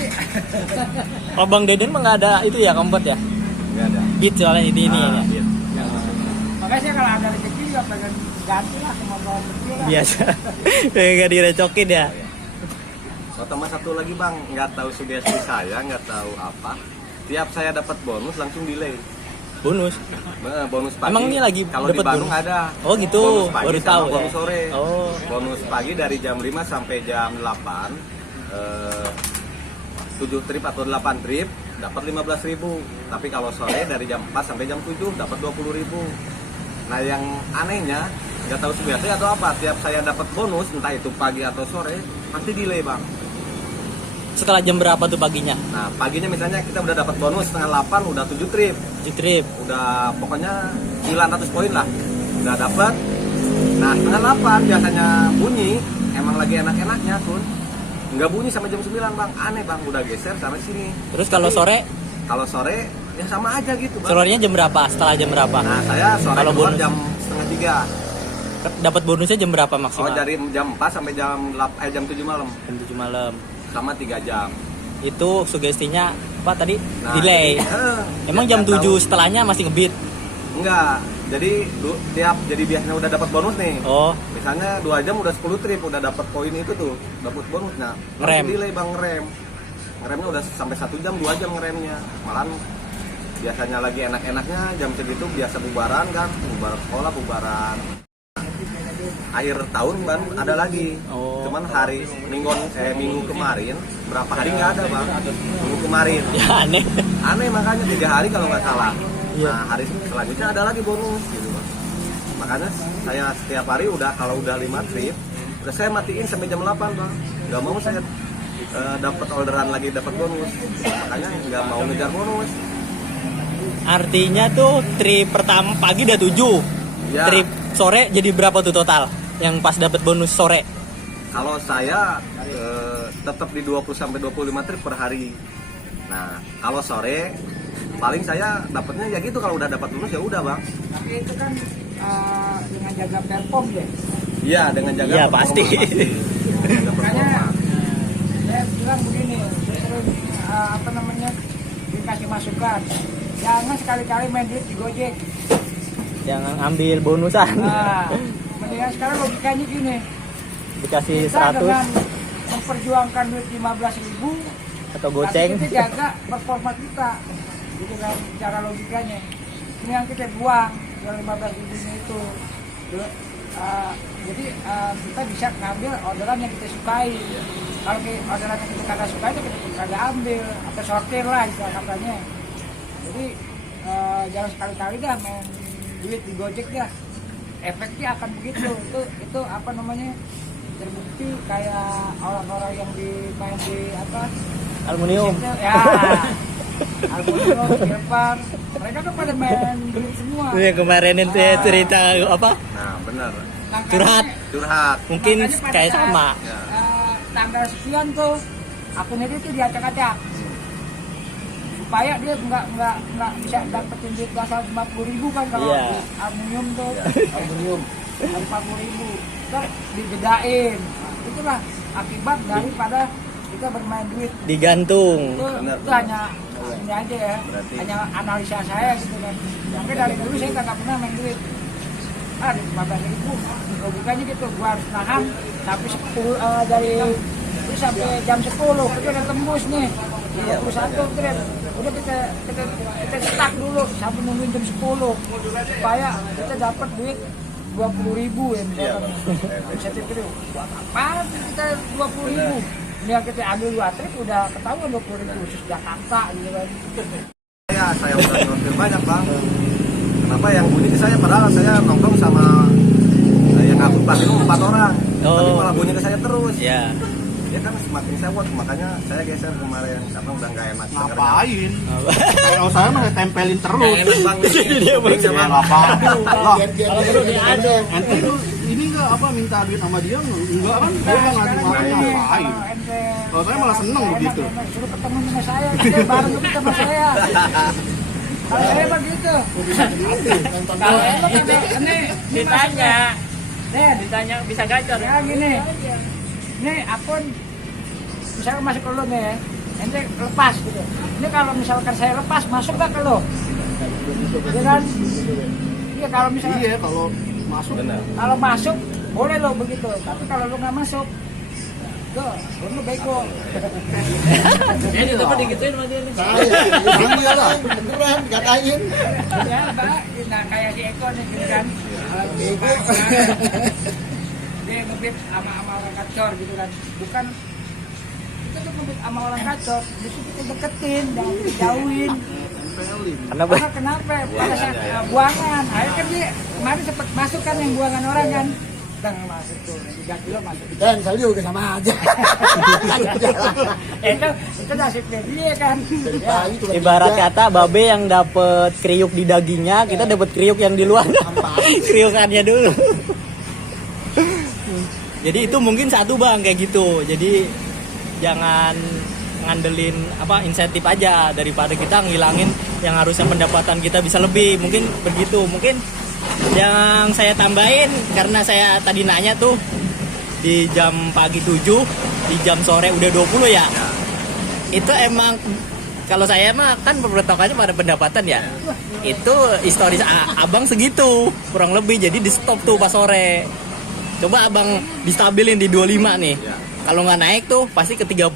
Oh Bang Deden mah nggak ada itu ya kompot ya? Nggak ada. Beat soalnya ini ya. makanya saya kalau ada rezeki juga pengen ganti lah ke motor kecil lah. Biasa. Nggak direcokin ya. Sama satu lagi bang, nggak tahu sugesti saya, nggak tahu apa. Tiap saya dapat bonus langsung delay. Bonus. Nah, bonus pagi. Emang ini lagi kalau di dapat Bandung bonus? ada. Oh gitu. Bonus pagi Baru sama tahu ya. bonus sore. Oh. Bonus pagi dari jam 5 sampai jam 8. 7 trip atau 8 trip dapat 15.000. Tapi kalau sore dari jam 4 sampai jam 7 dapat 20.000. Nah yang anehnya nggak tahu sebenarnya atau apa, tiap saya dapat bonus entah itu pagi atau sore pasti delay bang. Setelah jam berapa tuh paginya? Nah paginya misalnya kita udah dapat bonus setengah 8 udah 7 trip, Di trip. udah pokoknya 900 poin lah udah dapat. Nah setengah 8 biasanya bunyi, emang lagi enak-enaknya pun nggak bunyi sampai jam 9 bang, aneh bang, udah geser sampai sini. Terus kalau Tapi sore, kalau sore ya sama aja gitu bang. sorenya jam berapa? Setelah jam berapa? Nah saya sore Kalau keluar bonus? jam setengah 3. Dapat bonusnya jam berapa Oh maksimal? dari jam 4 sampai jam 7 malam Jam 7 malam. sama 3 jam. Itu sugestinya apa tadi? Nah, Delay. jadi, Emang nggak jam 7 tahu. setelahnya masih ngebit? Enggak. Jadi biasanya udah dapat bonus nih. Oh, Misalnya 2 jam udah 10 trip, udah dapat poin itu tuh, dapat bonus. Nah, Ngerem. delay bang ngerem. Ngeremnya udah sampai 1 jam, 2 jam ngeremnya. Malahan biasanya lagi enak-enaknya jam segitu biasa bubaran kan, bubar sekolah, bubaran. Akhir tahun kan ada lagi. Oh. Cuman minggu kemarin berapa hari nggak ada bang. Minggu kemarin. ya aneh. Aneh makanya 3 hari kalau nggak salah. Iya. Nah hari selanjutnya ada lagi bonus gitu. Makanya saya setiap hari kalau udah 5 trip, udah saya matiin sampai jam 8 bang. Nggak mau saya dapat orderan lagi dapat bonus. Makanya nggak mau ngejar bonus. Artinya tuh trip pertama pagi udah 7. Ya. Trip sore jadi berapa tuh total? Yang pas dapat bonus sore? Kalau saya tetap di 20 sampai 25 trip per hari. Nah kalau sore paling saya dapatnya ya gitu, kalau udah dapat bonus ya udah bang. Tapi itu kan dengan jaga perform deh. Iya dengan jaga Iya, performa, pasti. Jaga Makanya performa. saya bilang begini, saya sering dikasih masukan, jangan sekali-kali main duit di Gojek. Jangan ambil bonusan. Nah, mendingan sekarang logikanya gini, Dikasih kita 100 dengan memperjuangkan duit 15.000, atau goceng. tapi kita jaga performa kita, gitu kan, cara logikanya. Ini yang kita buang, yang 15.000 itu. Jadi kita bisa ngambil orderan yang kita sukai. Kalau orderan yang kita kagak sukai, kita kagak ambil atau sortir lah istilah katanya. Jadi jangan sekali-kali dah main duit di Gojek dah. Efeknya akan begitu. Itu apa namanya? Terbukti kayak orang-orang yang main di apa? Aluminium. Ya. Aluminium, Jepang. Mereka kan pada main duit semua. Yang kemarin itu ya cerita apa? Nah benar. Curhat. Curhat. Mungkin Makanya pada kayak saat, sama. Ya. Tanggal sekian tuh akunnya dia tuh diacak-acak supaya dia nggak bisa dapetin duit dasar 50.000 kan kalau Iya. di aluminium tuh Ya. aluminium 40.000 terus dibedain. Nah, itulah akibat daripada kita bermain duit Digantung. itu, Benar, itu benar. hanya ini aja ya, Berarti- hanya analisa saya gitu kan. Tapi dari dulu saya nggak pernah main duit. Di 15.000 logikanya gitu, gua harus nahan sampai 10 dari itu sampai jam 10 kita udah tembus nih 21 trip, udah kita stuck dulu sampai nungguin jam 10 supaya kita dapat duit 20.000 ya misalkan. Bisa pikir buat apa kita 20.000, ini yang kita ambil 2 trip udah ketahuan 20.000 khusus Jakarta gitu kan. Saya saya udah nyortir banyak bang. Kenapa yang bunyi ke saya, padahal saya nongkrong sama yang ngaku plat itu 4 orang, tapi malah bunyi ke saya terus. Ya. Ya kan semakin sewot, makanya saya geser kemarin karena udah nggak enak. Ngapain? Kalau saya mah tempelin terus. Enak bang. Jadi dia Ya apa? Lah, Kalau perlu diadu. ente tuh ini nggak apa minta duit sama dia enggak kan? Dia kan ngadu ngapain? Kalau saya malah seneng begitu. Suruh ketemu sama saya, kita bareng kita sama saya. Kalau saya begitu. Kalau ini ditanya bisa gacor. Ya gini, ini akun misalkan masuk ke lo nih, ente lepas gitu. Ini kalau misalkan saya lepas masuk nggak ke lo? Iya kan? Iya kalau misalkan. Iya kalau masuk. Kalau masuk boleh lo begitu, tapi kalau lo nggak masuk, lo bego. Jadi itu apa digituin sama dia nih? Iya lah, beneran katain. Ya, Mbak, nah kayak si Eko nih gitu kan. Bego. Dia ngebit sama orang kacor gitu kan. Bukan kita tuh ngebit sama orang kacor, justru kita deketin, jangan dijauhin. Kenapa? Karena kenapa? Pada saat buangan, akhirnya kan dia kemarin sempat masuk kan yang buangan orang kan. Udah nggak masuk tuh, 3 kilo masuk. Dan saya juga sama aja. Itu nasibnya dia kan. Ya. Ibarat kata babe yang dapet kriuk di dagingnya, kita dapet kriuk yang di luar. Kriukannya dulu. Jadi itu mungkin satu bang kayak gitu. Jadi jangan ngandelin apa insentif aja daripada kita ngilangin yang harusnya pendapatan kita bisa lebih. Mungkin begitu. Mungkin yang saya tambahin karena saya tadi nanya tuh di jam pagi 7, di jam sore udah 20 ya. Itu emang kalau saya mah kan perpetokannya pada pendapatan ya. Itu historis abang segitu kurang lebih, jadi di stop tuh pas sore. Coba abang distabilin di 25 nih. Kalau nggak naik tuh pasti ke 30.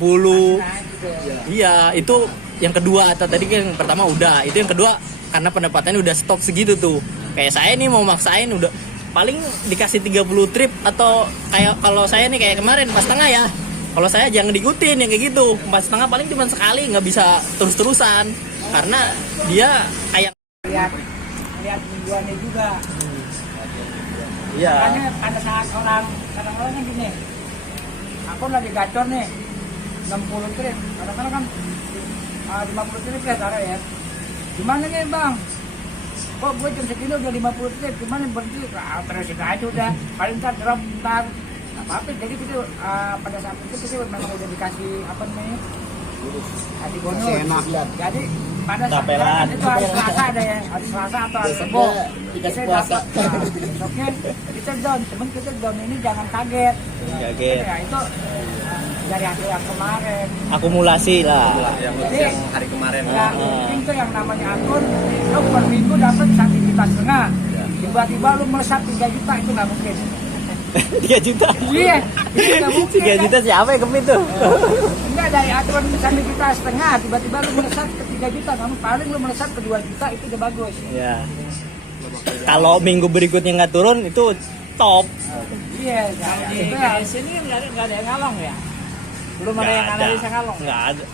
Iya, itu yang kedua. Atau tadi kan yang pertama udah, itu yang kedua karena pendapatannya udah stop segitu tuh. Kayak saya nih mau maksain udah paling dikasih 30 trip, atau kayak kalau saya nih kayak kemarin pas tengah ya. Kalau saya jangan diikutin yang kayak gitu. Pas tengah paling cuma sekali, nggak bisa terus-terusan karena dia kayak lihat mingguannya juga. iya. Makanya pada saat kadang-kadang kan gini, aku lagi gacor nih 60 trip, kadang-kadang kan 50 trip ya taruh ya. Gimana nih bang? Kok gue jam segini udah 50 trip, gimana berhenti? Terus itu aja udah, paling ntar drop ntar apa-apa. Jadi kita pada saat itu kita memang udah dikasih apa namanya, kasih bonus. Jadi pada saat itu hari Selasa ada ya, hari Selasa atau hari Rebo kita dapat. Besoknya kita down, cuman kita down ini jangan kaget. Kaget. Ya itu dari hasil yang kemarin. Akumulasi lah. Yang hari kemarin. Ya, mungkin tuh yang namanya akun, lo per minggu dapat 1,5 juta. Tiba-tiba lu melesat 3 juta, itu nggak mungkin. 3 juta. Iya, itu nggak mungkin. 3 juta siapa yang kepit tuh? Enggak, dari akun 1,5 juta, tiba-tiba lu melesat ke 3 juta. Kamu paling lu melesat ke 2 juta, itu udah bagus. Ya. Kalau minggu berikutnya nggak turun itu top. Iya, Di itu ya. sini nggak ada yang ngalong ya. Belum ada yang analisa ngalong. Nggak ada.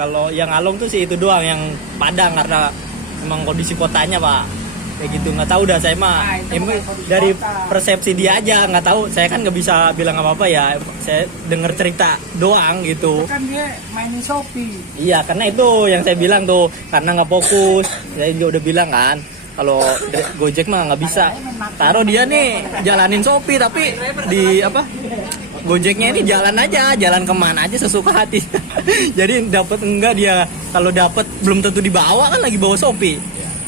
Kalau yang ngalong tuh sih itu doang yang Padang karena emang kondisi kotanya pak kayak gitu. Nggak tahu dah saya mah. Nah, itu Emang bukan kondisi dari kota. persepsi dia aja nggak tahu. Saya kan nggak bisa bilang apa apa ya. Saya denger cerita doang gitu. Itu kan dia mainin Shopee. Iya karena itu yang saya bilang tuh karena nggak fokus. Saya juga udah bilang kan. Kalau Gojek mah nggak bisa. Taruh dia nih jalanin Shopee tapi di apa? Gojeknya ini jalan aja, jalan kemana aja sesuka hati. Jadi dapat enggak dia, kalau dapat belum tentu dibawa kan lagi bawa Shopee.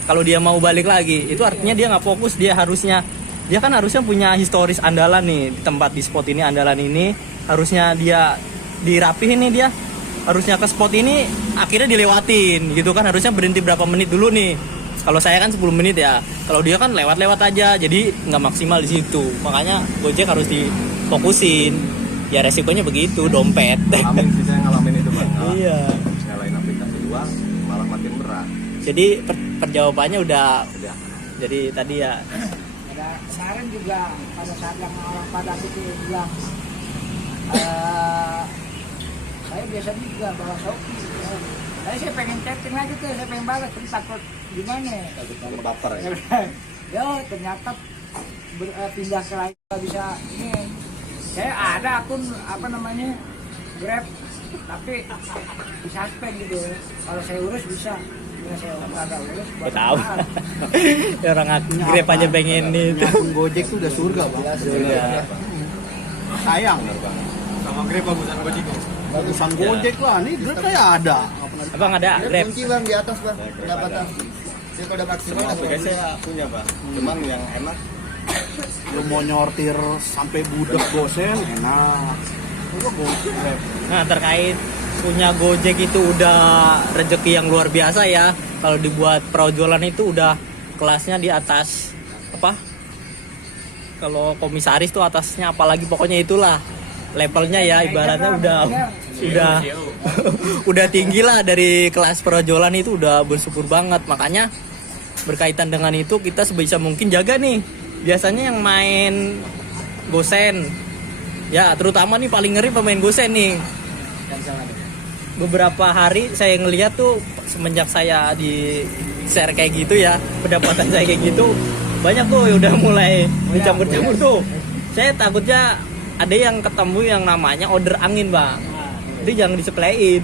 Kalau dia mau balik lagi, itu artinya dia nggak fokus. Dia kan harusnya punya historis andalan nih di tempat di spot ini andalan ini. Harusnya dia dirapihin nih dia. Harusnya ke spot ini akhirnya dilewatin gitu kan. Harusnya berhenti berapa menit dulu nih. Kalau saya kan 10 menit ya. Kalau dia kan lewat-lewat aja, jadi nggak maksimal di situ. Makanya Gojek harus difokusin. Ya resikonya begitu, dompet. Ngalamin sih, saya ngalamin itu bang. Iya. Nyalain aplikasi luar malah makin berat. Jadi perjawabannya udah. Jadi tadi ya. Ada kemarin juga pada saat yang orang pada itu bilang, saya biasanya juga bawa Shopee. Saya pengen chatting aja tuh, saya pengen balas, tapi takut gimana ya. baper ya. Yo, ternyata pindah ke lain nggak bisa ini. Saya ada akun apa namanya Grab, tapi disuspend gitu. Kalau saya urus bisa. Bila saya nggak urus, Gue tahu. Orang aku Grab aja pengen itu. Akun Gojek tuh udah surga bang. Iya. Sayang sama Grab bagusan Gojek. Bagusan Gojek lah, nih Grab saya ada. Abang ada Grab? Kunci bang di atas bang, pendapatan. Daripada maksimal. Sebenarnya saya punya bang, cuman yang enak lu mau nyortir sampai budek gosen enak. Gua Gojek Grab. Nah, terkait punya Gojek itu udah rezeki yang luar biasa ya. Kalau dibuat perjualan itu udah kelasnya di atas apa? Kalau komisaris tuh atasnya apalagi pokoknya itulah levelnya ya, ibaratnya udah udah tinggi lah dari kelas perjualan itu, udah bersyukur banget. Makanya berkaitan dengan itu kita sebisa mungkin jaga nih. Biasanya yang main gosen ya, terutama nih paling ngeri pemain gosen nih. Beberapa hari saya ngeliat tuh semenjak saya di share kayak gitu ya, pendapatan saya kayak gitu banyak tuh udah mulai dicampur-campur tuh. Saya takutnya ada yang ketemu yang namanya order angin bang, itu jangan disepelein.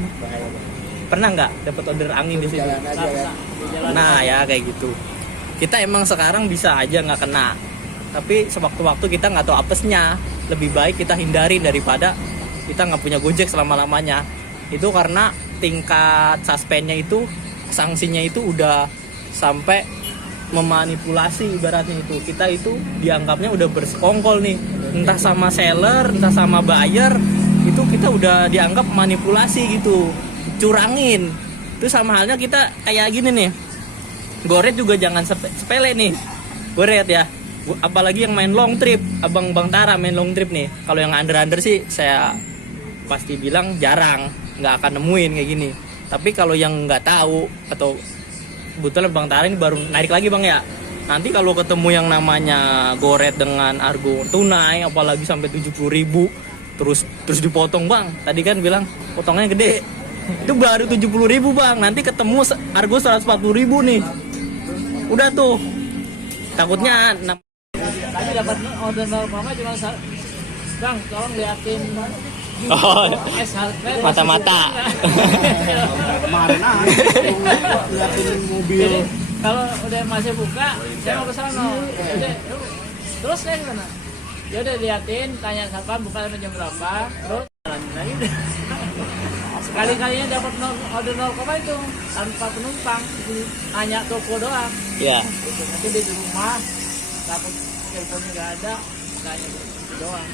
Pernah nggak dapat order angin di situ? Nah ya kayak gitu. Kita emang sekarang bisa aja nggak kena, tapi sewaktu-waktu kita nggak tahu apesnya. Lebih baik kita hindari daripada kita nggak punya Gojek selama-lamanya. Itu karena tingkat suspendnya itu, sanksinya itu udah sampai memanipulasi ibaratnya itu. Kita itu dianggapnya udah bersekongkol nih, entah sama seller, entah sama buyer, itu kita udah dianggap manipulasi gitu, curangin. Itu sama halnya kita kayak gini nih, goret juga jangan sepele nih, goret ya. Apalagi yang main long trip, Bang Tara main long trip nih. Kalau yang under sih saya pasti bilang jarang, nggak akan nemuin kayak gini. Tapi kalau yang nggak tahu atau kebetulan Bang Tara ini baru narik lagi bang ya, nanti kalau ketemu yang namanya goret dengan argo tunai, apalagi sampai 70.000 terus dipotong bang. Tadi kan bilang potongnya gede, itu baru 70.000 bang. Nanti ketemu argo 140.000 nih, udah tuh takutnya. Tadi dapat order 0, cuma bang tolong liatin Oh, mata-mata. Kemarin liatin mobil. Jadi kalau udah masih buka, saya mau ke sana. Terus saya gimana? Ya udah liatin, tanya siapa buka sampai jam berapa, terus jalanin lagi. Sekali-kalinya dapat order 0, itu tanpa penumpang, hanya toko doang. Iya. Nanti di rumah, takut teleponnya nggak ada, hanya itu doang.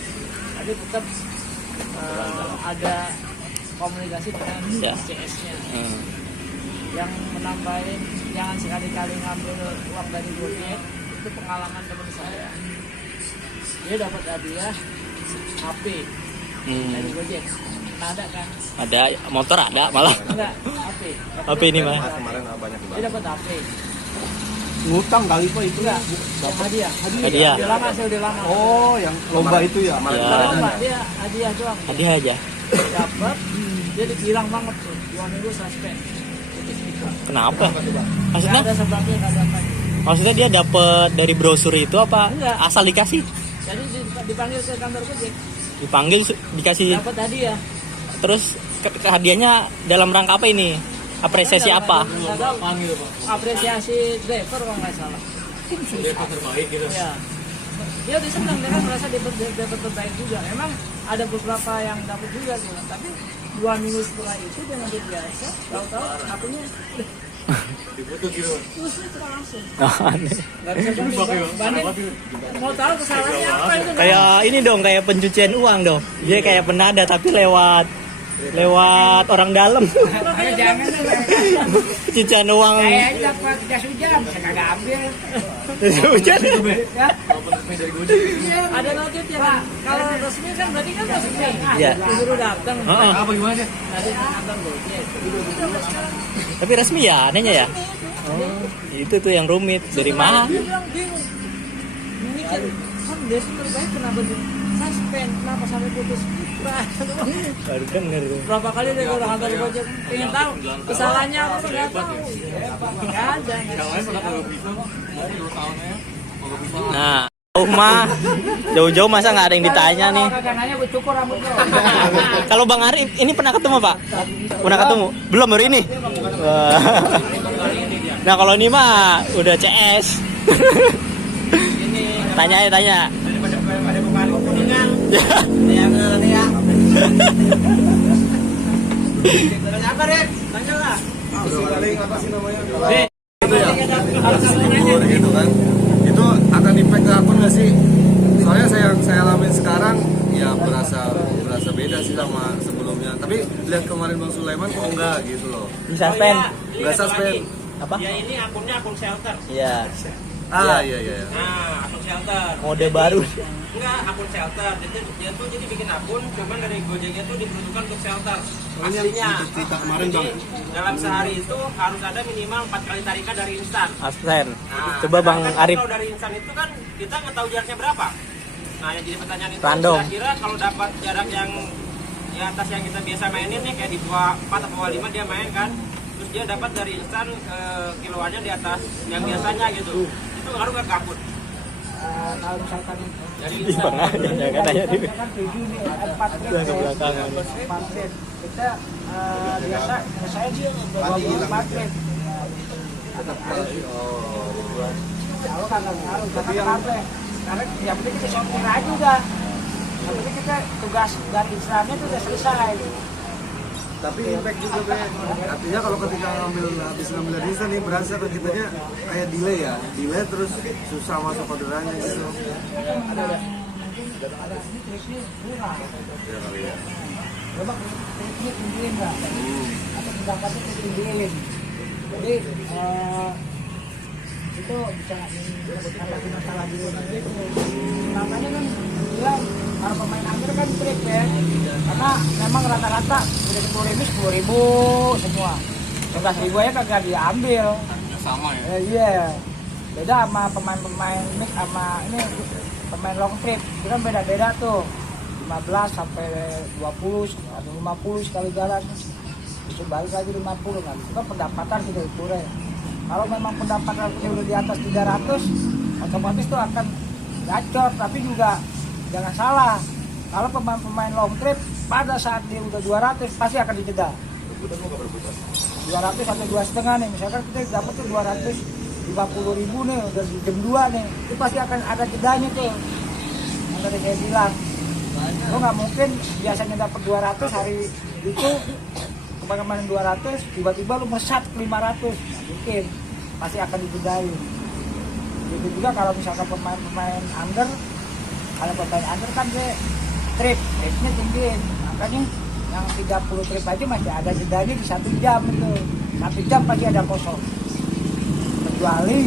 Tapi tetap ada komunikasi dengan Ya. CS-nya. Yang menambahin, jangan sekali-kali ngambil uang dari Gojek. Itu pengalaman teman saya. Dia dapat hadiah HP dari Gojek. Nah, ada kan? Ada motor ada malah. Enggak, HP. HP ini mah. Kemarin banyak Dia dapat HP. ngutang kali pak itu. Enggak, yang hadiah. Hadiah. Udah lama, saya udah lama. Oh yang lomba itu ya. Ya. Lomba, dia hadiah doang. Hadiah aja. Dapat, dia ditilang banget tuh. 2 minggu suspend. Kenapa? Nggak Maksudnya? ada sebabnya, nggak ada apa. Maksudnya dia dapat dari brosur itu apa? Enggak. Asal dikasih? Jadi dipanggil ke kantor Gojek, Dipanggil dikasih. dapat hadiah. Terus hadiahnya dalam rangka apa ini? Apresiasi apa? Nggak tahu. Apresiasi driver kalau nggak salah. Driver terbaik gitu. Ya. Dia udah senang, dia kan merasa dapat terbaik juga. Memang ada beberapa yang dapat juga gitu. Tapi 2 minggu setelah itu dia ngambil biasa, tahu-tahu HP-nya Dibutuh gitu. terus itu langsung. Aneh. Nggak bisa banding. Mau tahu kesalahannya apa itu? Kayak ini dong, kayak pencucian uang dong. Dia kayak penada tapi lewat orang dalam. Makanya jangan Pencucian uang. kayaknya dapat jas hujan, saya kagak ambil. Hujan. Ya. Ada notif ya Pak. Kalau resmi kan berarti kan resmi. Iya. Disuruh datang. Heeh. Apa gimana sih? Nanti kantor Gojek. Tapi resmi ya anehnya ya. Oh, itu tuh yang rumit. Dari mana? Dia bilang bingung. Mikir, kan dia terbaik kenapa dia suspend, kenapa sampai putus kiprah? Baru denger. Berapa kali dia udah kantor Gojek, pengen tahu kesalahannya apa nggak tahu. Nggak ada. Nah, jauh-jauh masa nggak ada yang ditanya nih. Kagak nanya gue cukur rambut lo. Kalau Bang Arif ini pernah ketemu Pak? Pernah ketemu? Belum baru ini. Wah. Nah kalau ini mah udah CS. Tanya. gitu kan, itu akan impact ke akun nggak sih? Soalnya saya alamin sekarang ya berasa beda sih sama sebelumnya. Tapi lihat kemarin Bang Sulaiman kok enggak gitu loh. Bisa suspend. Nggak suspend. Apa? Ya ini akunnya akun shelter. Iya. Iya. Nah, akun shelter. Mode baru. Enggak, akun shelter. Dia tuh jadi bikin akun, cuman dari Gojeknya tuh diperuntukkan untuk shelter. Aslinya. Cerita kemarin Bang. Dalam sehari itu harus ada minimal 4 kali tarikan dari instan. Absen. Nah, Coba Bang sedangkan Arif. Kalau dari instan itu kan kita nggak tahu jaraknya berapa. Nah, yang jadi pertanyaan itu Random. kira-kira kalau dapat jarak yang di atas yang kita biasa mainin nih kayak di bawah 4 atau bawah 5 dia main kan. Terus dia dapat dari instan kiloannya di atas yang biasanya gitu. Itu ngaruh ke akun. Kalau misalkan Dari Ih, instan. Bang Arif jangan tanya dia. kan 7 nih, 4 Udah ke belakang. 4 trip. Kita biasa saya sih 24 trip. Jauh kan ngaruh, tapi apa? Karena yang penting kita sortir aja udah. Yang penting kita tugas dari Islamnya itu udah selesai. Tapi impact juga Be. Artinya kalau ketika habis ngambil dari instan nih berasa ke kitanya kayak delay ya. Delay terus susah masuk orderannya gitu. Ada ini triknya murah. Ya kali ya. Coba triknya tinggiin nggak? Atau pendapatnya tinggiin. Jadi itu bisa mengatasi masalah di rumah gitu. Namanya kan bilang para pemain angker kan trik ya, karena memang rata-rata udah 10.000 semua. 11.000 aja kagak diambil. Sama ya. Iya. Beda sama pemain-pemain mix sama ini pemain long trip. Itu kan beda-beda tuh. 15 sampai 20 atau 50 sekali jalan. Itu balik lagi 50 kan. Itu kan pendapatan sudah kurang. Kalau memang pendapatan udah di atas 300, otomatis tuh akan gacor. Tapi juga jangan salah, kalau pemain-pemain long trip pada saat dia udah 200 pasti akan dijeda. 200 sampai 2,5 nih, misalkan kita dapat tuh 250.000 nih, udah di jam 2 nih, itu pasti akan ada jedanya tuh. Yang tadi saya bilang, lo nggak mungkin biasanya dapat 200 hari itu kemarin 200, tiba-tiba lo mesat ke 500, nggak mungkin, pasti akan dijedain. Itu juga kalau misalkan pemain-pemain under, kalau pemain under kan dia tripnya tinggi, makanya yang 30 trip aja masih ada jedanya di 1 jam itu. 1 jam pasti ada kosong. Kecuali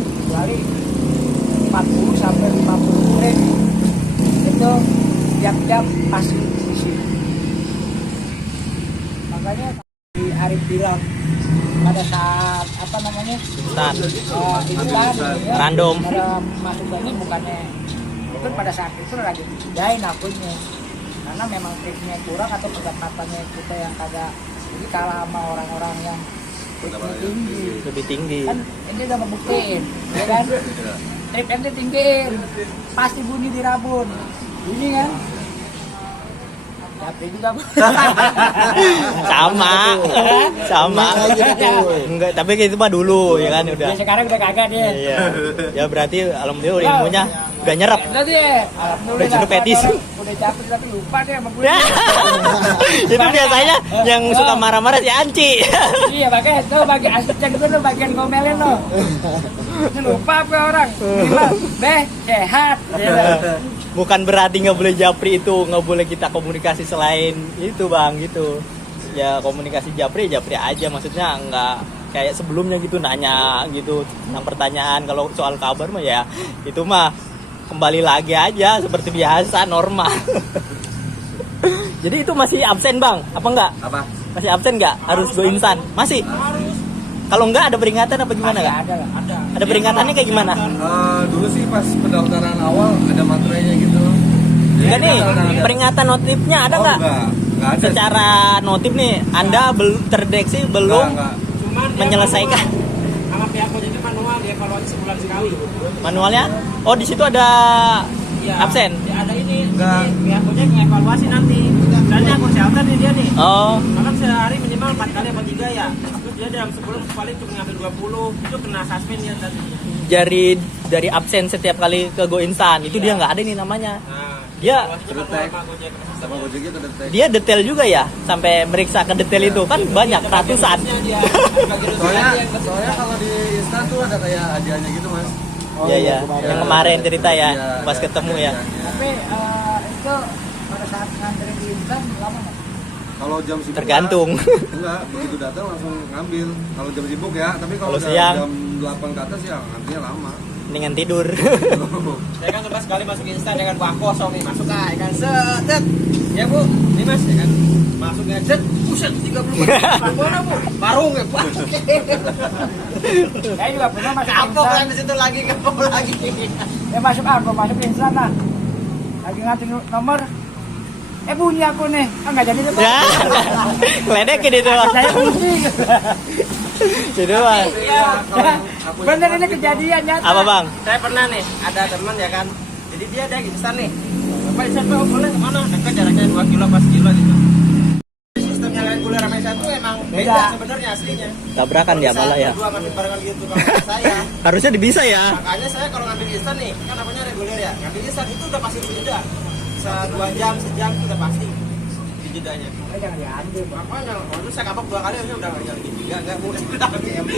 40 sampai 50 trip itu tiap jam pasti isi. Makanya di Arif bilang pada saat apa namanya Instan. instan ya, Random. pada masukannya bukannya itu pada saat itu lagi dijain akunnya karena memang triknya kurang atau pendapatannya kita yang kagak jadi kalah sama orang-orang yang triknya tinggi Lebih tinggi. kan ini udah membuktiin ya kan trip ente tinggiin pasti bunyi di rabun bunyi kan tapi juga sama enggak tapi itu mah dulu ya kan udah ya sekarang udah kagak dia iya ya berarti alhamdulillah ilmunya udah nyerap udah deh alhamdulillah Udah jeruk petis. udah capek tapi lupa deh sama gue itu biasanya yang suka marah-marah si Anci iya pakai itu bagi asisten gue tuh bagian ngomelin lo ini lupa apa orang gila deh sehat bukan berarti nggak boleh japri itu nggak boleh kita komunikasi selain itu bang gitu ya komunikasi japri aja maksudnya nggak kayak sebelumnya gitu nanya gitu tentang pertanyaan kalau soal kabar mah ya itu mah kembali lagi aja seperti biasa normal jadi itu masih absen bang apa enggak Apa? masih absen nggak harus go instan masih kalau enggak ada peringatan apa gimana nggak ada lah ada peringatannya kayak gimana Dulu sih pas pendaftaran awal ada materainya gitu. Enggak nih, peringatan notifnya ada nggak? Enggak ada. Secara notif nih, Anda terdeteksi belum Enggak. Cuman dia menyelesaikan sama pihak Gojek itu manual dievaluasi sebulan sekali. manualnya. Oh, di situ ada Iya. absen. Ya, ada ini Enggak. pihak Gojek ngevaluasi nanti. Misalnya akun shelter nih dia nih. Oh, Bahkan sehari minimal 4 kali apa 3 ya. Terus dia dalam sebulan paling cuma ngambil 20, itu kena suspend ya tadi. dari absen setiap kali ke Go Instan itu dia nggak ada nih namanya. Nah, Dia Terdetek. Sama Gojek itu detek. dia detail juga ya sampai meriksa ke detail itu kan banyak ratusan. dia Soalnya kalau di instan tuh ada kayak hadiahnya gitu mas. Iya ya, yang kemarin cerita ya pas ada ketemu ya. hadiahnya. Tapi itu pada saat ngantri di instan lama nggak? Kalau jam sibuk Tergantung. enggak, begitu datang langsung ngambil. Kalau jam sibuk ya, tapi kalau Kalau udah siang. jam 8 ke atas ya ngambilnya lama. Mendingan tidur. Saya kan coba sekali masuk instan dengan kuah kosong nih, masuk aja kan set. Ya Bu, ini Mas ya kan. Masuknya set, buset 30 menit. Mana Bu? Barung ya, Pak. Saya juga pernah masuk Kapok instan. kan di situ lagi, kapok lagi. Ya masuk aku masuk instan lah. Lagi ngantri nomor. Bunyi aku nih. Nggak jadi deh, Pak. Ya, ledekin itu. Saya pusing. Itu bang. Iya. Bener ini kejadian nyata. Apa bang? Saya pernah nih, ada teman ya kan. Jadi dia ada instan nih. Bapak siapa boleh kemana? Dekat jaraknya 2 kilo pas kilo gitu. Sistemnya reguler sama satu emang beda sebenarnya aslinya. Tabrakan dia malah ya. Dua ngambil barengan gitu kalau kata saya. Harusnya bisa ya. Makanya saya kalau ngambil instan nih, kan namanya reguler ya. Ngambil instan itu udah pasti jeda. Bisa 2 jam, sejam itu udah pasti di jedanya. Jangan diambil. Makanya waktu saya kapok 2 kali harusnya udah nggak lagi 3 enggak boleh.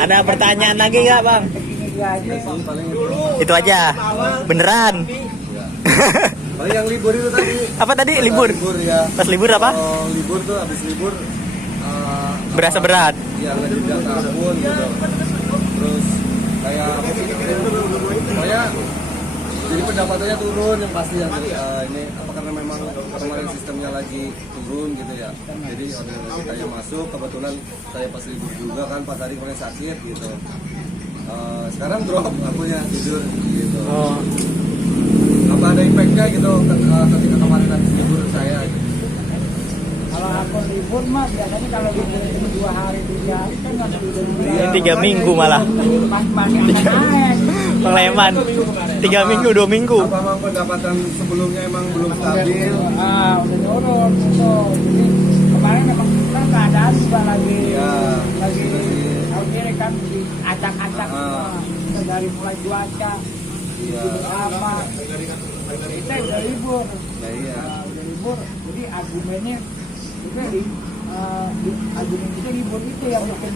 Ada pertanyaan lagi nggak bang? Begini dia aja. Dulu Itu aja. Beneran. Paling yang libur itu tadi. Apa tadi libur? Libur ya. Pas libur apa? Kalau libur tuh habis libur Berasa berat. ya ngejaga akun gitu. Terus kayak apa sih? Pokoknya jadi pendapatannya turun yang pasti yang ini apa karena memang kemarin sistemnya lagi turun gitu ya. Jadi orderan kita masuk kebetulan saya pas libur juga kan 4 hari kemarin sakit gitu. Sekarang drop akunnya tidur gitu. Oh. Apa ada impactnya gitu ketika kemarin habis libur saya gitu. Kalau aku libur mah biasanya kalau libur itu 2 hari 3 hari kan nggak tidur. Ini 3 minggu malah. Masih akan naik. Pengleman. 3 minggu, 2 minggu. Apa memang pendapatan sebelumnya emang belum stabil? Udah turun gitu. Jadi kemarin memang kan keadaan juga lagi Iya. lagi tahun ini kan di acak-acak semua. Kita dari mulai cuaca Iya. sama kita udah libur. Nah iya. Udah libur. Jadi argumennya itu argumen kita libur itu yang bikin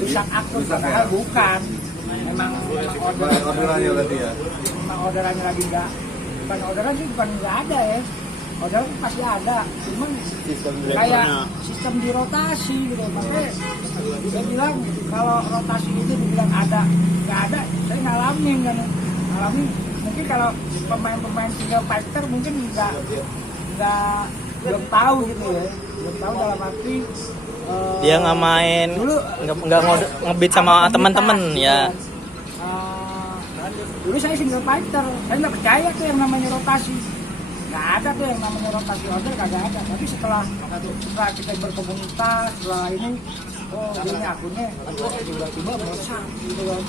rusak akun Rusak, padahal ya. bukan. Memang Orderannya berarti ya. memang orderannya lagi enggak, bukan orderan sih bukan nggak ada ya, orderan tuh pasti ada, cuman kayak sistem dirotasi gitu. Makanya saya bilang kalau rotasi itu dibilang ada nggak ada, saya ngalamin kan, ngalamin. Mungkin kalau pemain-pemain single fighter mungkin nggak belum tahu gitu ya, belum tahu dalam arti Dia nggak main, dulu nggak ngebit sama teman-teman ya. Dulu saya single fighter, saya nggak percaya tuh yang namanya rotasi. Nggak ada tuh yang namanya rotasi order, kagak ada. Tapi setelah kita berkomunitas, setelah ini, ini akunnya tiba-tiba merusak gitu kan.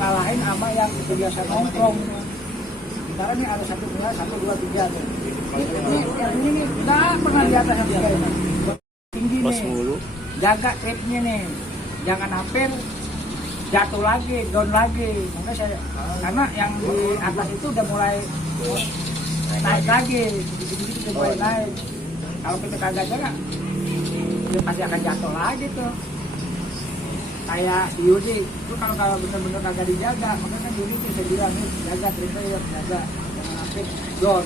Ngalahin sama yang biasa nongkrong. Sekarang nih ada 1, 2, 3 tuh. Ini nih nggak pernah di atas yang 3 ini. Tinggi Bos nih. mulu. Jaga tripnya nih, jangan hampir jatuh lagi, down lagi. Makanya saya, karena yang di atas itu udah mulai naik lagi, sedikit-sedikit udah mulai naik. Kalau kita kagak jaga, dia pasti akan jatuh lagi tuh. Kayak Yudi, itu kalau benar-benar kagak dijaga, makanya kan Yudi tuh saya bilang nih, jaga tripnya, jaga, jangan hampir down.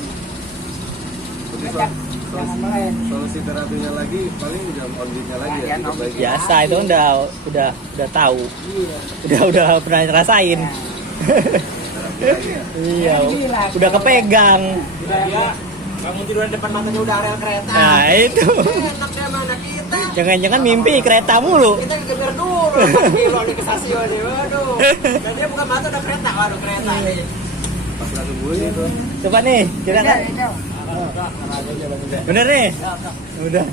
Jangan meleng. Solusi terapinya lagi paling jam on-nya lagi ya. diperbaiki. Biasa itu udah tahu. Iya. Udah pernah ngerasain. Iya, udah kepegang. Dia bangun tiduran depan matanya udah rel kereta. Nah, itu. Enak deh mana kita. Jangan-jangan mimpi kereta mulu. Kita kegeber dulu. Kilo nih ke stasiun nih. Waduh. Dan dia buka mata udah kereta. Waduh kereta nih. Pas langsung bunyi tuh. Coba nih, kita kan. Itu. Bener nih? Udah.